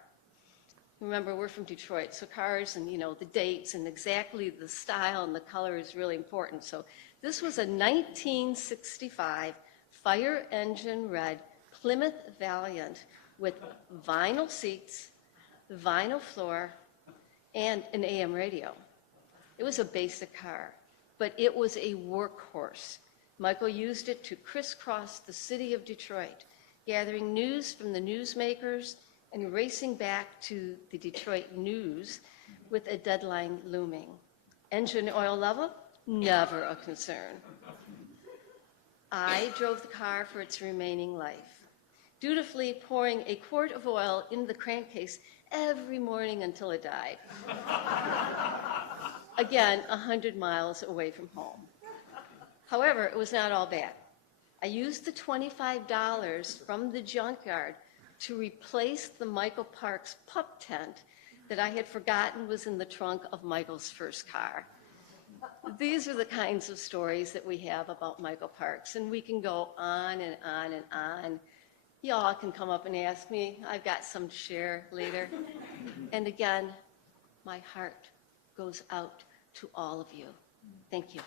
Remember, we're from Detroit, so cars and, the dates and exactly the style and the color is really important. So this was a 1965 fire engine red Plymouth Valiant with vinyl seats, vinyl floor, and an AM radio. It was a basic car, but it was a workhorse. Michael used it to crisscross the city of Detroit, gathering news from the newsmakers and racing back to the Detroit News with a deadline looming. Engine oil level? Never a concern. I drove the car for its remaining life, dutifully pouring a quart of oil into the crankcase every morning until it died. Again, 100 miles away from home. However, it was not all bad. I used the $25 from the junkyard to replace the Michael Parks pup tent that I had forgotten was in the trunk of Michael's first car. These are the kinds of stories that we have about Michael Parks, and we can go on and on and on. Y'all can come up and ask me. I've got some to share later. And again, my heart goes out to all of you. Thank you.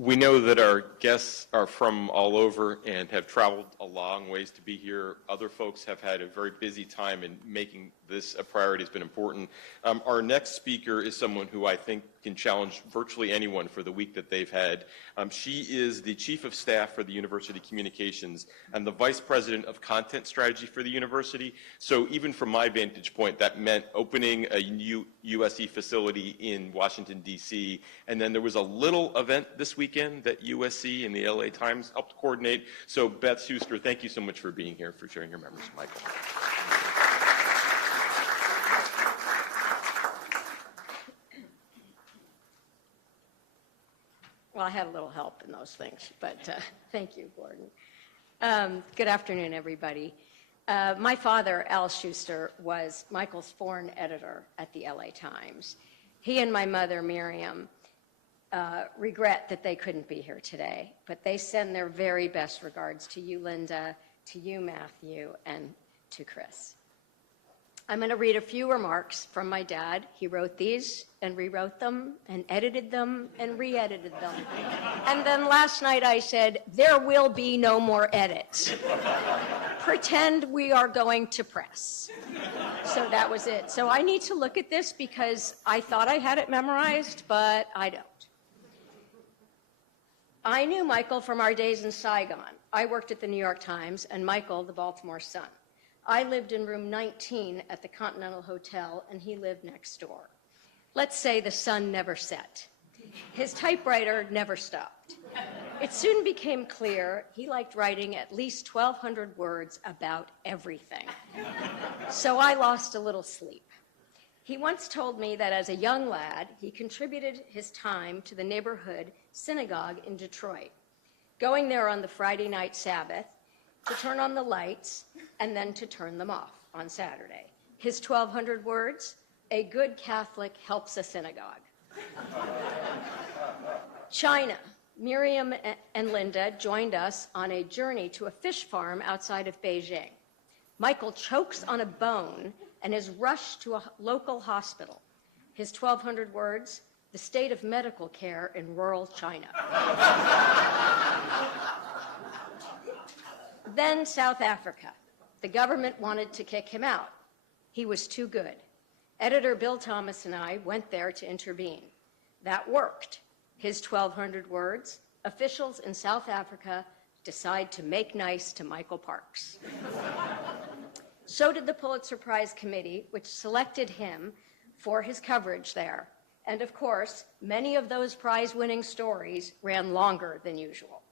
We know that our guests are from all over and have traveled a long ways to be here. Other folks have had a very busy time, and making this a priority has been important. Our next speaker is someone who I think can challenge virtually anyone for the week that they've had. She is the Chief of Staff for the University Communications and the Vice President of Content Strategy for the university. So even from my vantage point, that meant opening a new USC facility in Washington, D.C., and then there was a little event this weekend that USC and the LA Times helped coordinate. So Beth Schuster, thank you so much for being here, for sharing your memories, Michael. Well, I had a little help in those things, but thank you, Gordon. Good afternoon, everybody. My father, Al Schuster, was Michael's foreign editor at the LA Times. He and my mother, Miriam, regret that they couldn't be here today, but they send their very best regards to you, Linda, to you, Matthew, and to Chris. I'm going to read a few remarks from my dad. He wrote these and rewrote them and edited them and re-edited them. And then last night I said, there will be no more edits. Pretend we are going to press. So that was it. So I need to look at this because I thought I had it memorized, but I don't. I knew Michael from our days in Saigon. I worked at the New York Times, and Michael, the Baltimore Sun. I lived in room 19 at the Continental Hotel, and he lived next door. Let's say the sun never set. His typewriter never stopped. It soon became clear he liked writing at least 1,200 words about everything. So I lost a little sleep. He once told me that as a young lad, he contributed his time to the neighborhood synagogue in Detroit, going there on the Friday night Sabbath to turn on the lights and then to turn them off on Saturday. His 1,200 words, a good Catholic helps a synagogue. China. Miriam and Linda joined us on a journey to a fish farm outside of Beijing. Michael chokes on a bone and is rushed to a local hospital. His 1,200 words, the state of medical care in rural China. Then South Africa. The government wanted to kick him out. He was too good. Editor Bill Thomas and I went there to intervene. That worked. His 1,200 words, officials in South Africa decide to make nice to Michael Parks. So did the Pulitzer Prize Committee, which selected him for his coverage there. And of course, many of those prize-winning stories ran longer than usual.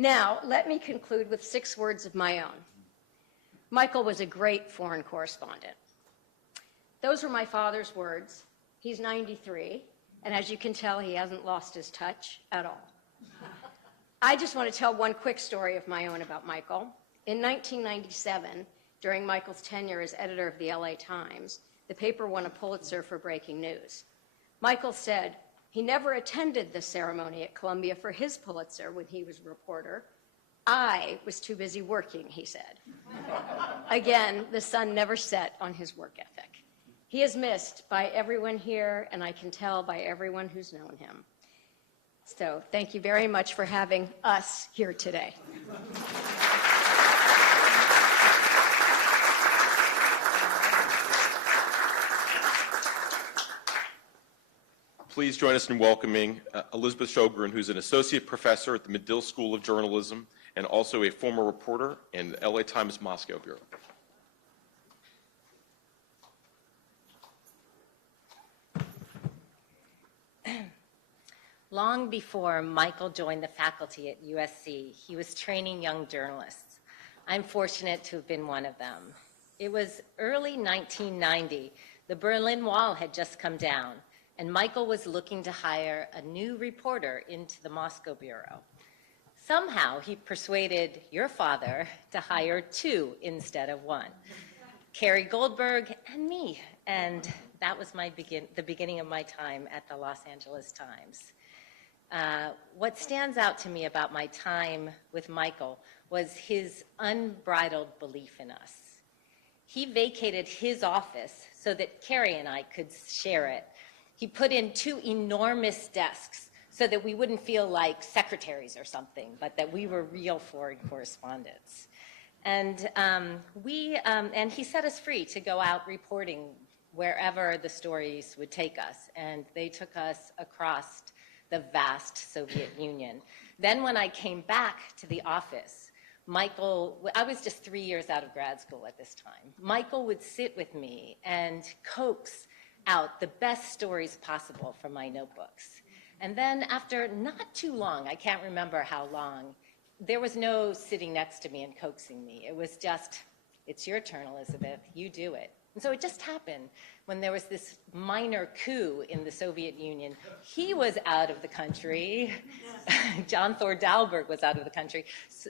Now, let me conclude with 6 words of my own. Michael was a great foreign correspondent. Those were my father's words. He's 93, and as you can tell, he hasn't lost his touch at all. I just want to tell one quick story of my own about Michael. In 1997, during Michael's tenure as editor of the LA Times, the paper won a Pulitzer for breaking news. Michael said he never attended the ceremony at Columbia for his Pulitzer when he was a reporter. I was too busy working, he said. Again, the sun never set on his work ethic. He is missed by everyone here, and I can tell by everyone who's known him. So thank you very much for having us here today. Please join us in welcoming Elizabeth Sjogren, who's an associate professor at the Medill School of Journalism and also a former reporter in the LA Times Moscow Bureau. Long before Michael joined the faculty at USC, he was training young journalists. I'm fortunate to have been one of them. It was early 1990. The Berlin Wall had just come down, and Michael was looking to hire a new reporter into the Moscow Bureau. Somehow he persuaded your father to hire 2 instead of 1, Carrie Goldberg and me, and that was the beginning of my time at the Los Angeles Times. What stands out to me about my time with Michael was his unbridled belief in us. He vacated his office so that Carrie and I could share it. He put in 2 enormous desks so that we wouldn't feel like secretaries or something, but that we were real foreign correspondents. And and he set us free to go out reporting wherever the stories would take us. And they took us across the vast Soviet Union. Then when I came back to the office, I was just 3 years out of grad school at this time. Michael would sit with me and coax out the best stories possible from my notebooks. And then after not too long, I can't remember how long, there was no sitting next to me and coaxing me. It was just, it's your turn, Elizabeth, you do it. And so it just happened when there was this minor coup in the Soviet Union. He was out of the country. John Thor Dalberg was out of the country.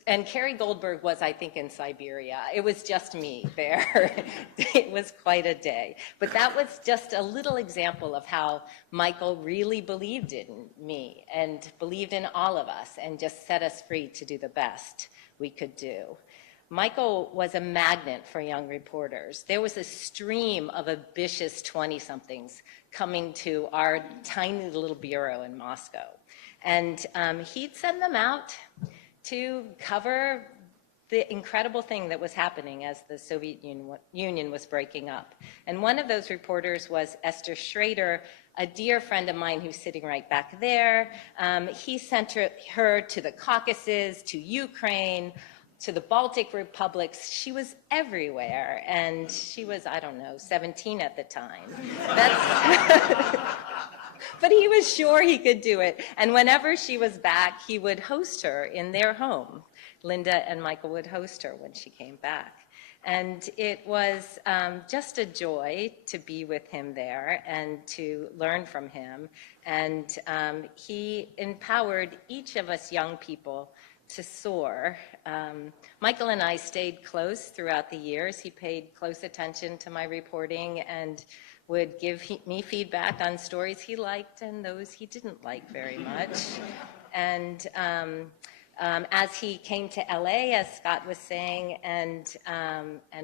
And Carrie Goldberg was, I think, in Siberia. It was just me there. It was quite a day. But that was just a little example of how Michael really believed in me and believed in all of us and just set us free to do the best we could do. Michael was a magnet for young reporters. There was a stream of ambitious 20-somethings coming to our tiny little bureau in Moscow. And he'd send them out to cover the incredible thing that was happening as the Soviet Union was breaking up. And one of those reporters was Esther Schrader, a dear friend of mine who's sitting right back there. He sent her to the Caucasus, to Ukraine, to the Baltic republics. She was everywhere, and she was, I don't know, 17 at the time. But he was sure he could do it. And whenever she was back, he would host her in their home. Linda and Michael would host her when she came back. And it was just a joy to be with him there and to learn from him. And he empowered each of us young people to soar. Michael and I stayed close throughout the years. He paid close attention to my reporting and would give me feedback on stories he liked and those he didn't like very much. And as he came to LA, as Scott was saying, and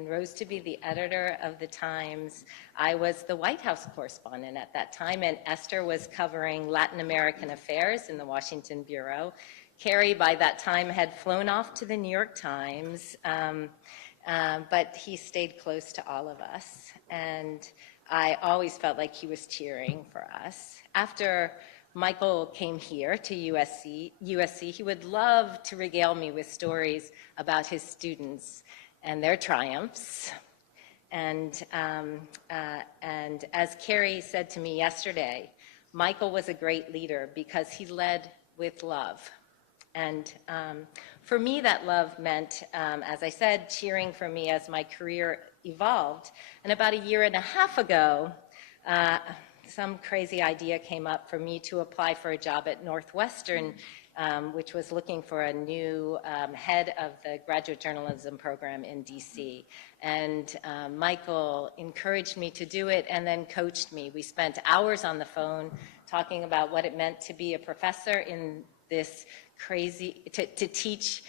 rose to be the editor of the Times, I was the White House correspondent at that time, and Esther was covering Latin American affairs in the Washington Bureau. Carrie, by that time, had flown off to the New York Times, but he stayed close to all of us, and I always felt like he was cheering for us. After Michael came here to USC, he would love to regale me with stories about his students and their triumphs. And as Carrie said to me yesterday, Michael was a great leader because he led with love. And for me, that love meant, as I said, cheering for me as my career evolved. And about a year and a half ago, some crazy idea came up for me to apply for a job at Northwestern, which was looking for a new head of the graduate journalism program in DC. And Michael encouraged me to do it and then coached me. We spent hours on the phone talking about what it meant to be a professor in this crazy, to teach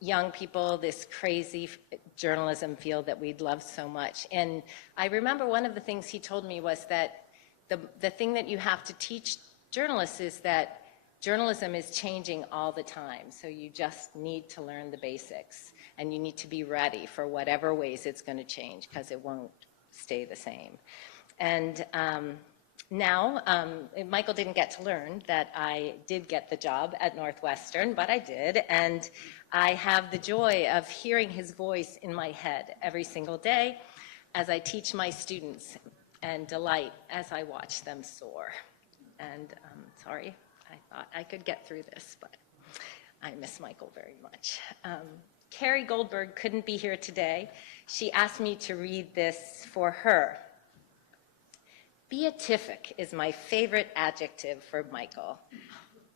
young people this crazy journalism field that we'd love so much. And I remember one of the things he told me was that the thing that you have to teach journalists is that journalism is changing all the time. So you just need to learn the basics, and you need to be ready for whatever ways it's going to change, because it won't stay the same. And now, Michael didn't get to learn that I did get the job at Northwestern, but I did, and I have the joy of hearing his voice in my head every single day as I teach my students, and delight as I watch them soar. And sorry, I thought I could get through this, but I miss Michael very much. Carrie Goldberg couldn't be here today. She asked me to read this for her. Beatific is my favorite adjective for Michael.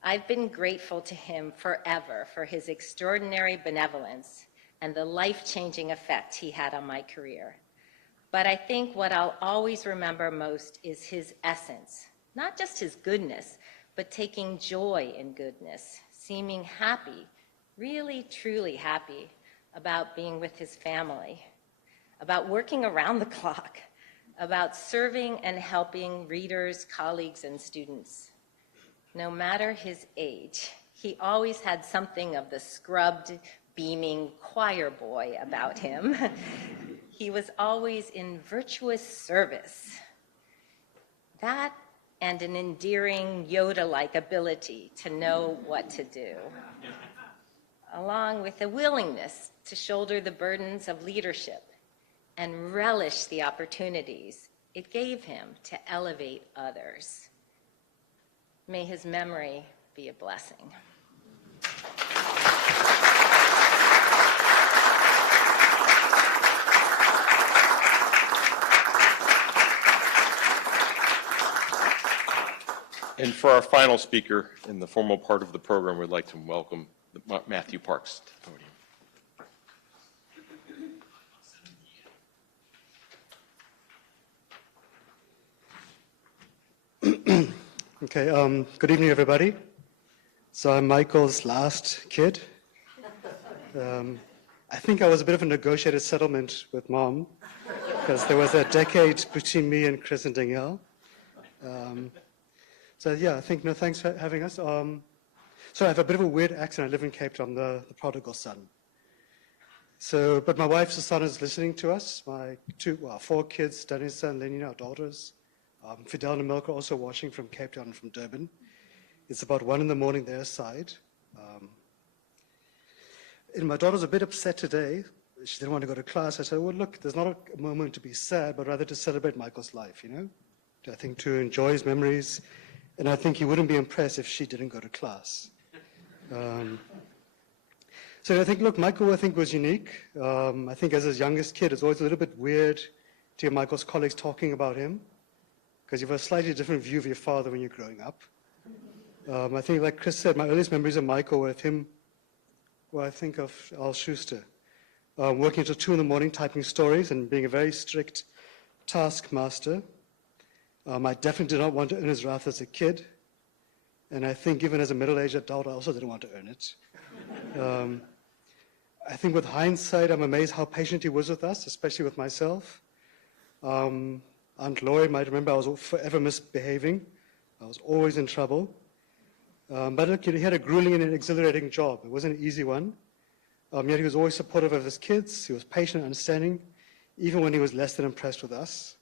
I've been grateful to him forever for his extraordinary benevolence and the life-changing effect he had on my career. But I think what I'll always remember most is his essence, not just his goodness, but taking joy in goodness, seeming happy, really, truly happy about being with his family, about working around the clock, about serving and helping readers, colleagues, and students. No matter his age, he always had something of the scrubbed, beaming choir boy about him. He was always in virtuous service. That and an endearing Yoda-like ability to know what to do, along with a willingness to shoulder the burdens of leadership and relish the opportunities it gave him to elevate others. May his memory be a blessing. And for our final speaker in the formal part of the program, we'd like to welcome Matthew Parks to the podium. Okay, good evening, everybody. So I'm Michael's last kid. I think I was a bit of a negotiated settlement with Mom, because there was a decade between me and Chris and Danielle. So yeah, I think, no, thanks for having us. So I have a bit of a weird accent. I live in Cape Town, the prodigal son. So, but my wife, Susanna, is listening to us. My four kids, Danisa and Lenina, our daughters. Fidel and Milka also watching from Cape Town and from Durban. It's about 1 a.m. their side. And my daughter's a bit upset today. She didn't want to go to class. I said, well, look, there's not a moment to be sad, but rather to celebrate Michael's life, you know? I think to enjoy his memories. And I think he wouldn't be impressed if she didn't go to class. So I think, look, Michael, I think, was unique. I think as his youngest kid, it's always a little bit weird to hear Michael's colleagues talking about him, because you have a slightly different view of your father when you're growing up. I think, like Chris said, my earliest memories of Michael were with him, well, I think of Al Schuster, working until 2 a.m, typing stories and being a very strict taskmaster. I definitely did not want to earn his wrath as a kid. And I think even as a middle-aged adult, I also didn't want to earn it. I think with hindsight, I'm amazed how patient he was with us, especially with myself. Aunt Lloyd might remember I was forever misbehaving. I was always in trouble. But look, he had a grueling and an exhilarating job. It wasn't an easy one. Yet he was always supportive of his kids. He was patient and understanding, even when he was less than impressed with us.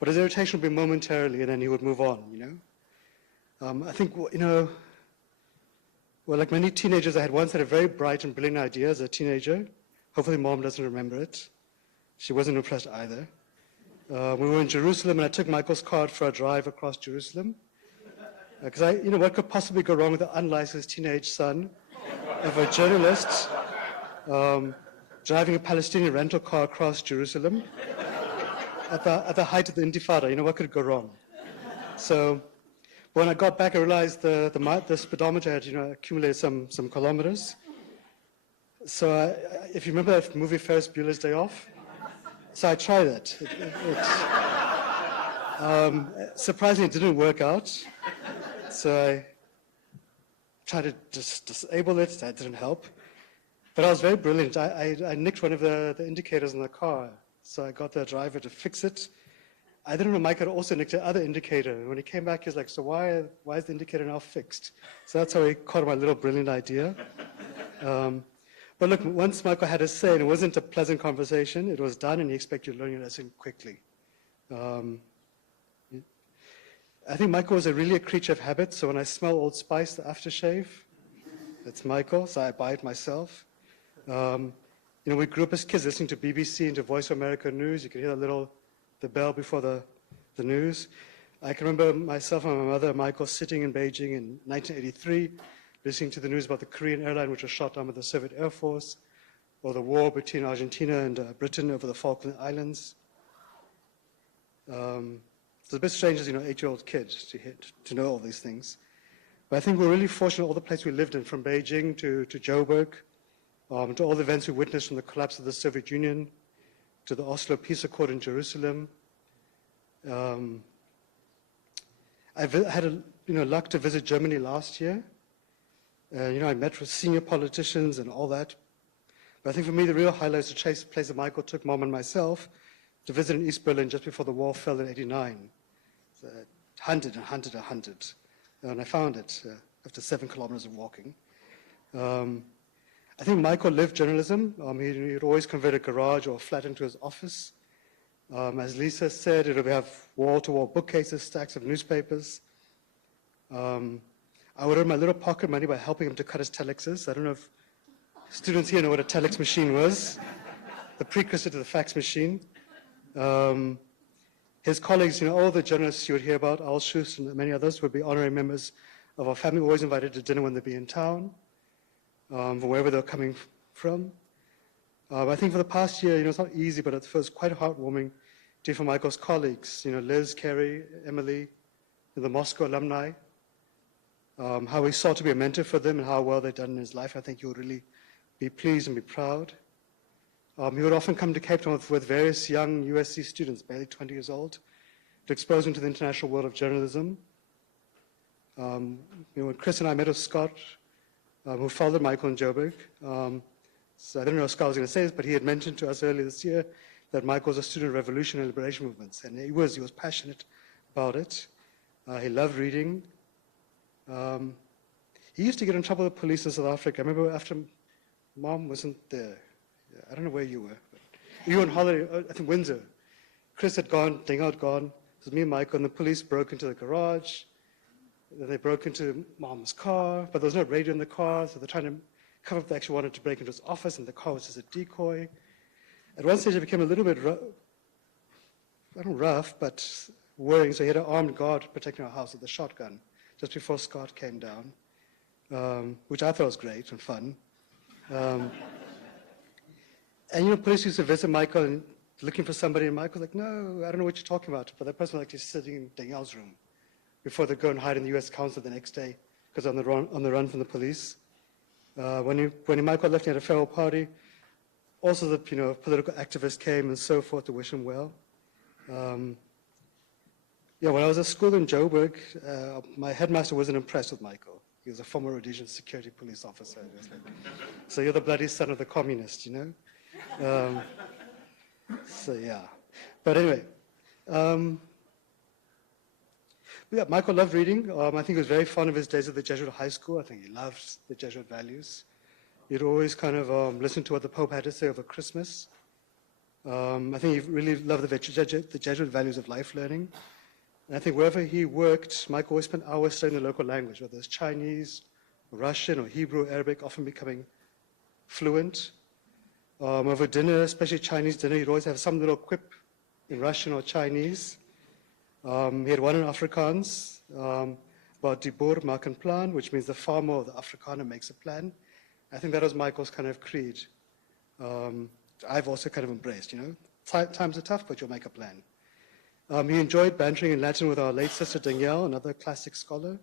But his irritation would be momentarily, and then he would move on, you know. I think, you know, well, like many teenagers, I had once had a very bright and brilliant idea as a teenager. Hopefully Mom doesn't remember it. She wasn't impressed either. We were in Jerusalem, and I took Michael's car for a drive across Jerusalem. Because you know, what could possibly go wrong with an unlicensed teenage son of a journalist driving a Palestinian rental car across Jerusalem at the height of the Intifada? You know, what could go wrong? So when I got back, I realized the speedometer had, you know, accumulated some kilometers. So if you remember that movie Ferris Bueller's Day Off, so I tried it. Surprisingly, it didn't work out. So I tried to just disable it. That didn't help. But I was very brilliant. I nicked one of the indicators in the car. So I got the driver to fix it. I didn't know Mike had also nicked the other indicator. When he came back, he was like, so why is the indicator now fixed? So that's how he caught my little brilliant idea. But look, once Michael had his say, and it wasn't a pleasant conversation, it was done, and he expected you to learn your lesson quickly. I think Michael was really a creature of habit, so when I smell Old Spice, the aftershave, it's Michael, so I buy it myself. You know, we grew up as kids listening to BBC and to Voice of America News. You could hear the bell before the news. I can remember myself and my mother, Michael, sitting in Beijing in 1983, listening to the news about the Korean airline, which was shot down by the Soviet Air Force, or the war between Argentina and Britain over the Falkland Islands. It's a bit strange as, you know, 8-year-old kids to know all these things. But I think we're really fortunate all the places we lived in, from Beijing to Joburg, to all the events we witnessed from the collapse of the Soviet Union, to the Oslo Peace Accord in Jerusalem. I've had luck to visit Germany last year. You know, I met with senior politicians and all that. But I think for me, the real highlight is the place that Michael took Mom and myself to visit in East Berlin just before the wall fell in '89. hunted and hunted and hunted. And I found it after 7 kilometers of walking. I think Michael lived journalism. He'd always convert a garage or a flat into his office. As Lisa said, it would have wall-to-wall bookcases, stacks of newspapers. I would earn my little pocket money by helping him to cut his telexes. I don't know if students here know what a telex machine was, the precursor to the fax machine. His colleagues, all the journalists you would hear about, Al Schust and many others, would be honorary members of our family, always invited to dinner when they'd be in town, from wherever they're coming from. I think for the past year, it's not easy, but it feels quite heartwarming to hear from Michael's colleagues, Liz, Carrie, Emily, the Moscow alumni, how he sought to be a mentor for them and how well they'd done in his life. I think he would really be pleased and be proud. He would often come to Cape Town with various young USC students, barely 20 years old, to expose them to the international world of journalism. When Chris and I met with Scott, who followed Michael in Joburg, so I don't know if Scott was going to say this, but he had mentioned to us earlier this year that Michael was a student of revolution and liberation movements, and he was passionate about it. He loved reading. He used to get in trouble with the police in South Africa. I remember after Mom wasn't there. I don't know where you were. But you were on holiday, I think Windsor. Chris had gone, Ding had gone. It was me and Michael, and the police broke into the garage. Then they broke into Mom's car, but there was no radio in the car, so they're trying to cover up. They actually wanted to break into his office, and the car was just a decoy. At one stage, it became a little bit rough, but worrying. So he had an armed guard protecting our house with a shotgun just before Scott came down, which I thought was great and fun. And police used to visit Michael and looking for somebody, and Michael's like, no, I don't know what you're talking about. But that person was actually sitting in Danielle's room before they go and hide in the U.S. Council the next day because on the run from the police. When Michael left, he had a farewell party. Also, the political activists came and so forth to wish him well. When I was at school in Joburg, my headmaster wasn't impressed with Michael. He was a former Rhodesian security police officer. So you're the bloody son of the communist, So yeah. But anyway, Michael loved reading. I think he was very fond of his days at the Jesuit high school. I think he loved the Jesuit values. He'd always kind of listen to what the Pope had to say over Christmas. I think he really loved the Jesuit values of life learning. And I think wherever he worked, Michael always spent hours studying the local language, whether it's Chinese, Russian, or Hebrew, Arabic, often becoming fluent. Over dinner, especially Chinese dinner, he'd always have some little quip in Russian or Chinese. He had one in Afrikaans about die boer maak 'n plan, which means the farmer or the Afrikaner makes a plan. I think that was Michael's kind of creed. I've also kind of embraced, times are tough, but you'll make a plan. He enjoyed bantering in Latin with our late sister Danielle, another classic scholar.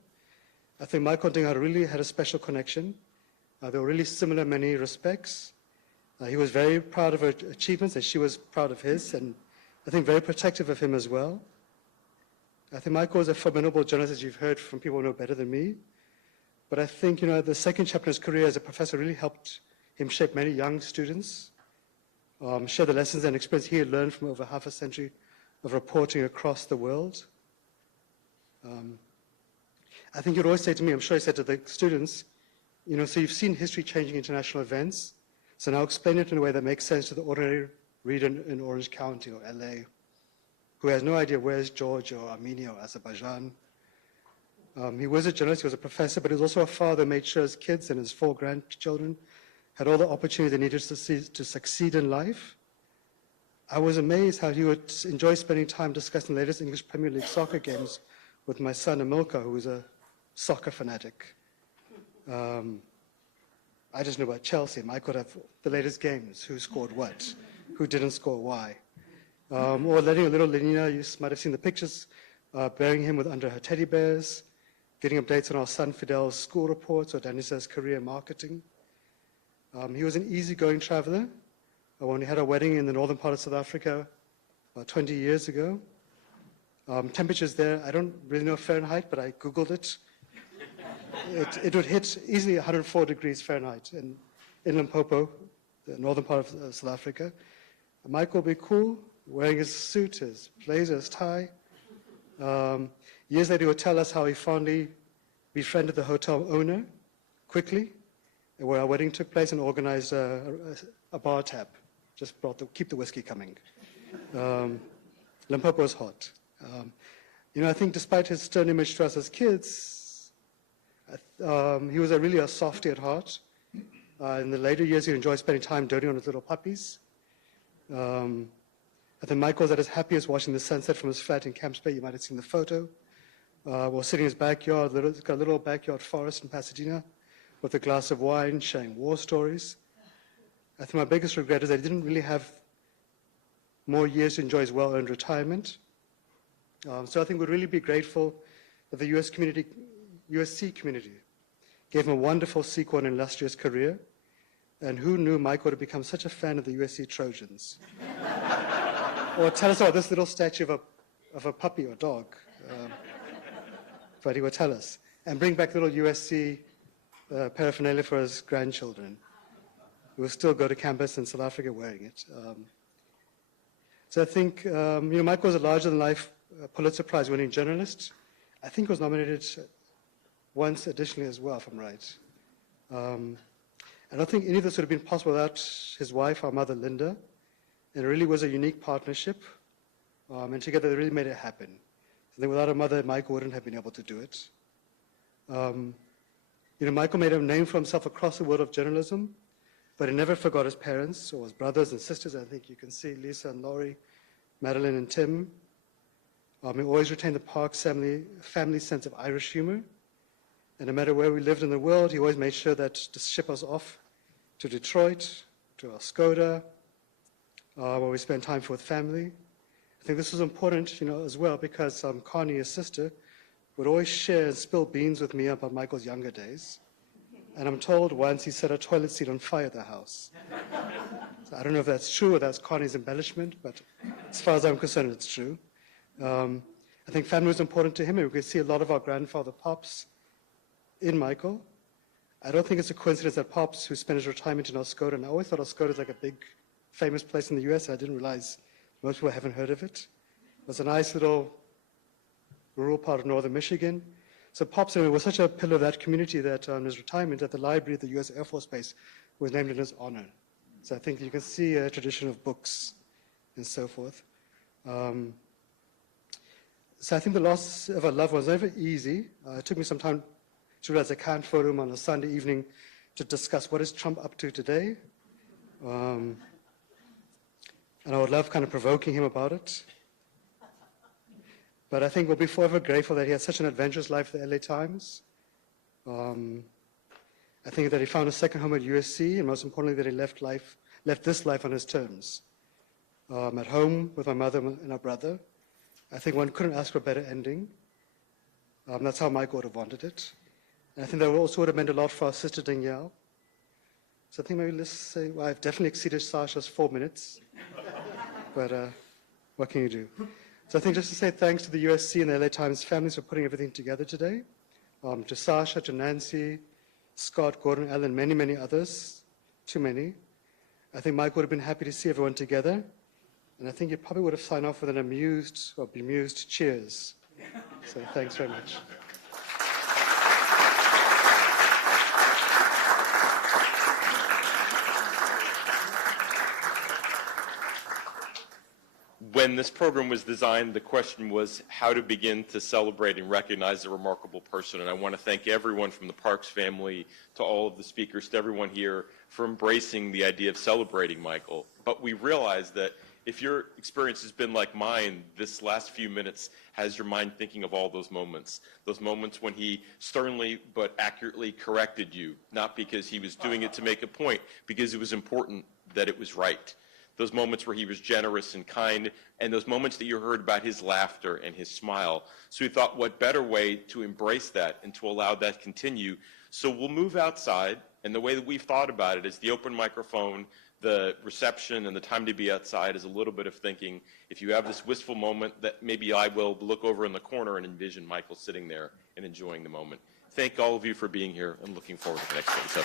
I think Michael and Danielle really had a special connection. They were really similar in many respects. He was very proud of her achievements, and she was proud of his, and I think very protective of him as well. I think Michael was a formidable journalist, as you've heard from people who know better than me. But I think, the second chapter of his career as a professor really helped him shape many young students, share the lessons and experience he had learned from over half a century of reporting across the world. I think he'd always say to me, I'm sure he said to the students, so you've seen history changing international events, so now explain it in a way that makes sense to the ordinary reader in Orange County or LA, who has no idea where's Georgia or Armenia or Azerbaijan. He was a journalist, he was a professor, but he was also a father who made sure his kids and his 4 grandchildren had all the opportunities they needed to succeed in life. I was amazed how he would enjoy spending time discussing the latest English Premier League soccer games with my son, Amilcar, who was a soccer fanatic. I just knew about Chelsea. I could have the latest games, who scored what, who didn't score why. Or letting a little Lenina, you might have seen the pictures, bearing him under her teddy bears, getting updates on our son Fidel's school reports or Danisa's career in marketing. He was an easygoing traveler. When we had our wedding in the northern part of South Africa about 20 years ago, temperatures there, I don't really know Fahrenheit, but I Googled it. It would hit easily 104 degrees Fahrenheit in Limpopo, the northern part of South Africa. Michael would be cool, wearing his suit, his blazer, his tie. Years later, he would tell us how he fondly befriended the hotel owner quickly, where our wedding took place, and organized a bar tab. Just keep the whiskey coming. Limpopo was hot. I think despite his stern image to us as kids, he was really a softy at heart. In the later years, he enjoyed spending time doting on his little puppies. I think Michael was at his happiest watching the sunset from his flat in Camps Bay. You might have seen the photo. While sitting in his backyard, he's got a little backyard forest in Pasadena, with a glass of wine, sharing war stories. I think my biggest regret is that he didn't really have more years to enjoy his well-earned retirement. So I think we'd really be grateful that the USC community gave him a wonderful sequel and illustrious career. And who knew Mike would have become such a fan of the USC Trojans? Or tell us about this little statue of a puppy or dog. But he would tell us. And bring back little USC paraphernalia for his grandchildren, who will still go to campus in South Africa wearing it. So I think, Mike was a larger-than-life Pulitzer Prize-winning journalist. I think he was nominated once additionally as well, if I'm right. I don't think any of this would have been possible without his wife, our mother, Linda. And it really was a unique partnership. And together they really made it happen. I think without a mother, Michael wouldn't have been able to do it. Michael made a name for himself across the world of journalism, but he never forgot his parents or his brothers and sisters. I think you can see Lisa and Laurie, Madeline and Tim. He always retained the Parks family sense of Irish humor. And no matter where we lived in the world, he always made sure that to ship us off to Detroit, to Oscoda, where we spent time with family. I think this was important, as well, because Connie, his sister, would always share and spill beans with me about Michael's younger days. And I'm told once he set a toilet seat on fire at the house. So I don't know if that's true or that's Connie's embellishment, but as far as I'm concerned, it's true. I think family was important to him, and we could see a lot of our grandfather Pops in Michael. I don't think it's a coincidence that Pops, who spent his retirement in Oscoda, and I always thought Oscoda is like a big, famous place in the US. I didn't realize most people haven't heard of it. It was a nice little rural part of northern Michigan. So Pops was such a pillar of that community that in his retirement at the library at the US Air Force Base was named in his honor. So I think you can see a tradition of books and so forth. So I think the loss of a loved one was never easy. It took me some time to realize I can't phone him on a Sunday evening to discuss what is Trump up to today. And I would love kind of provoking him about it. But I think we'll be forever grateful that he had such an adventurous life at the LA Times. I think that he found a second home at USC, and most importantly, that he left this life on his terms. At home with my mother and our brother. I think one couldn't ask for a better ending. That's how Michael would have wanted it. And I think that also would have meant a lot for our sister Danielle. So I think maybe let's say, well, I've definitely exceeded Sasha's 4 minutes. But what can you do? So I think just to say thanks to the USC and the LA Times families for putting everything together today. To Sasha, to Nancy, Scott, Gordon, Ellen, many, many others. Too many. I think Mike would have been happy to see everyone together. And I think he probably would have signed off with an amused or bemused cheers. So thanks very much. When this program was designed, the question was how to begin to celebrate and recognize a remarkable person. And I want to thank everyone from the Parks family to all of the speakers, to everyone here for embracing the idea of celebrating Michael. But we realize that if your experience has been like mine, this last few minutes has your mind thinking of all those moments when he sternly but accurately corrected you, not because he was doing it to make a point, because it was important that it was right. Those moments where he was generous and kind, and those moments that you heard about his laughter and his smile. So we thought, what better way to embrace that and to allow that to continue? So we'll move outside, and the way that we've thought about it is the open microphone, the reception, and the time to be outside is a little bit of thinking. If you have this wistful moment, that maybe I will look over in the corner and envision Michael sitting there and enjoying the moment. Thank all of you for being here and looking forward to the next one. So.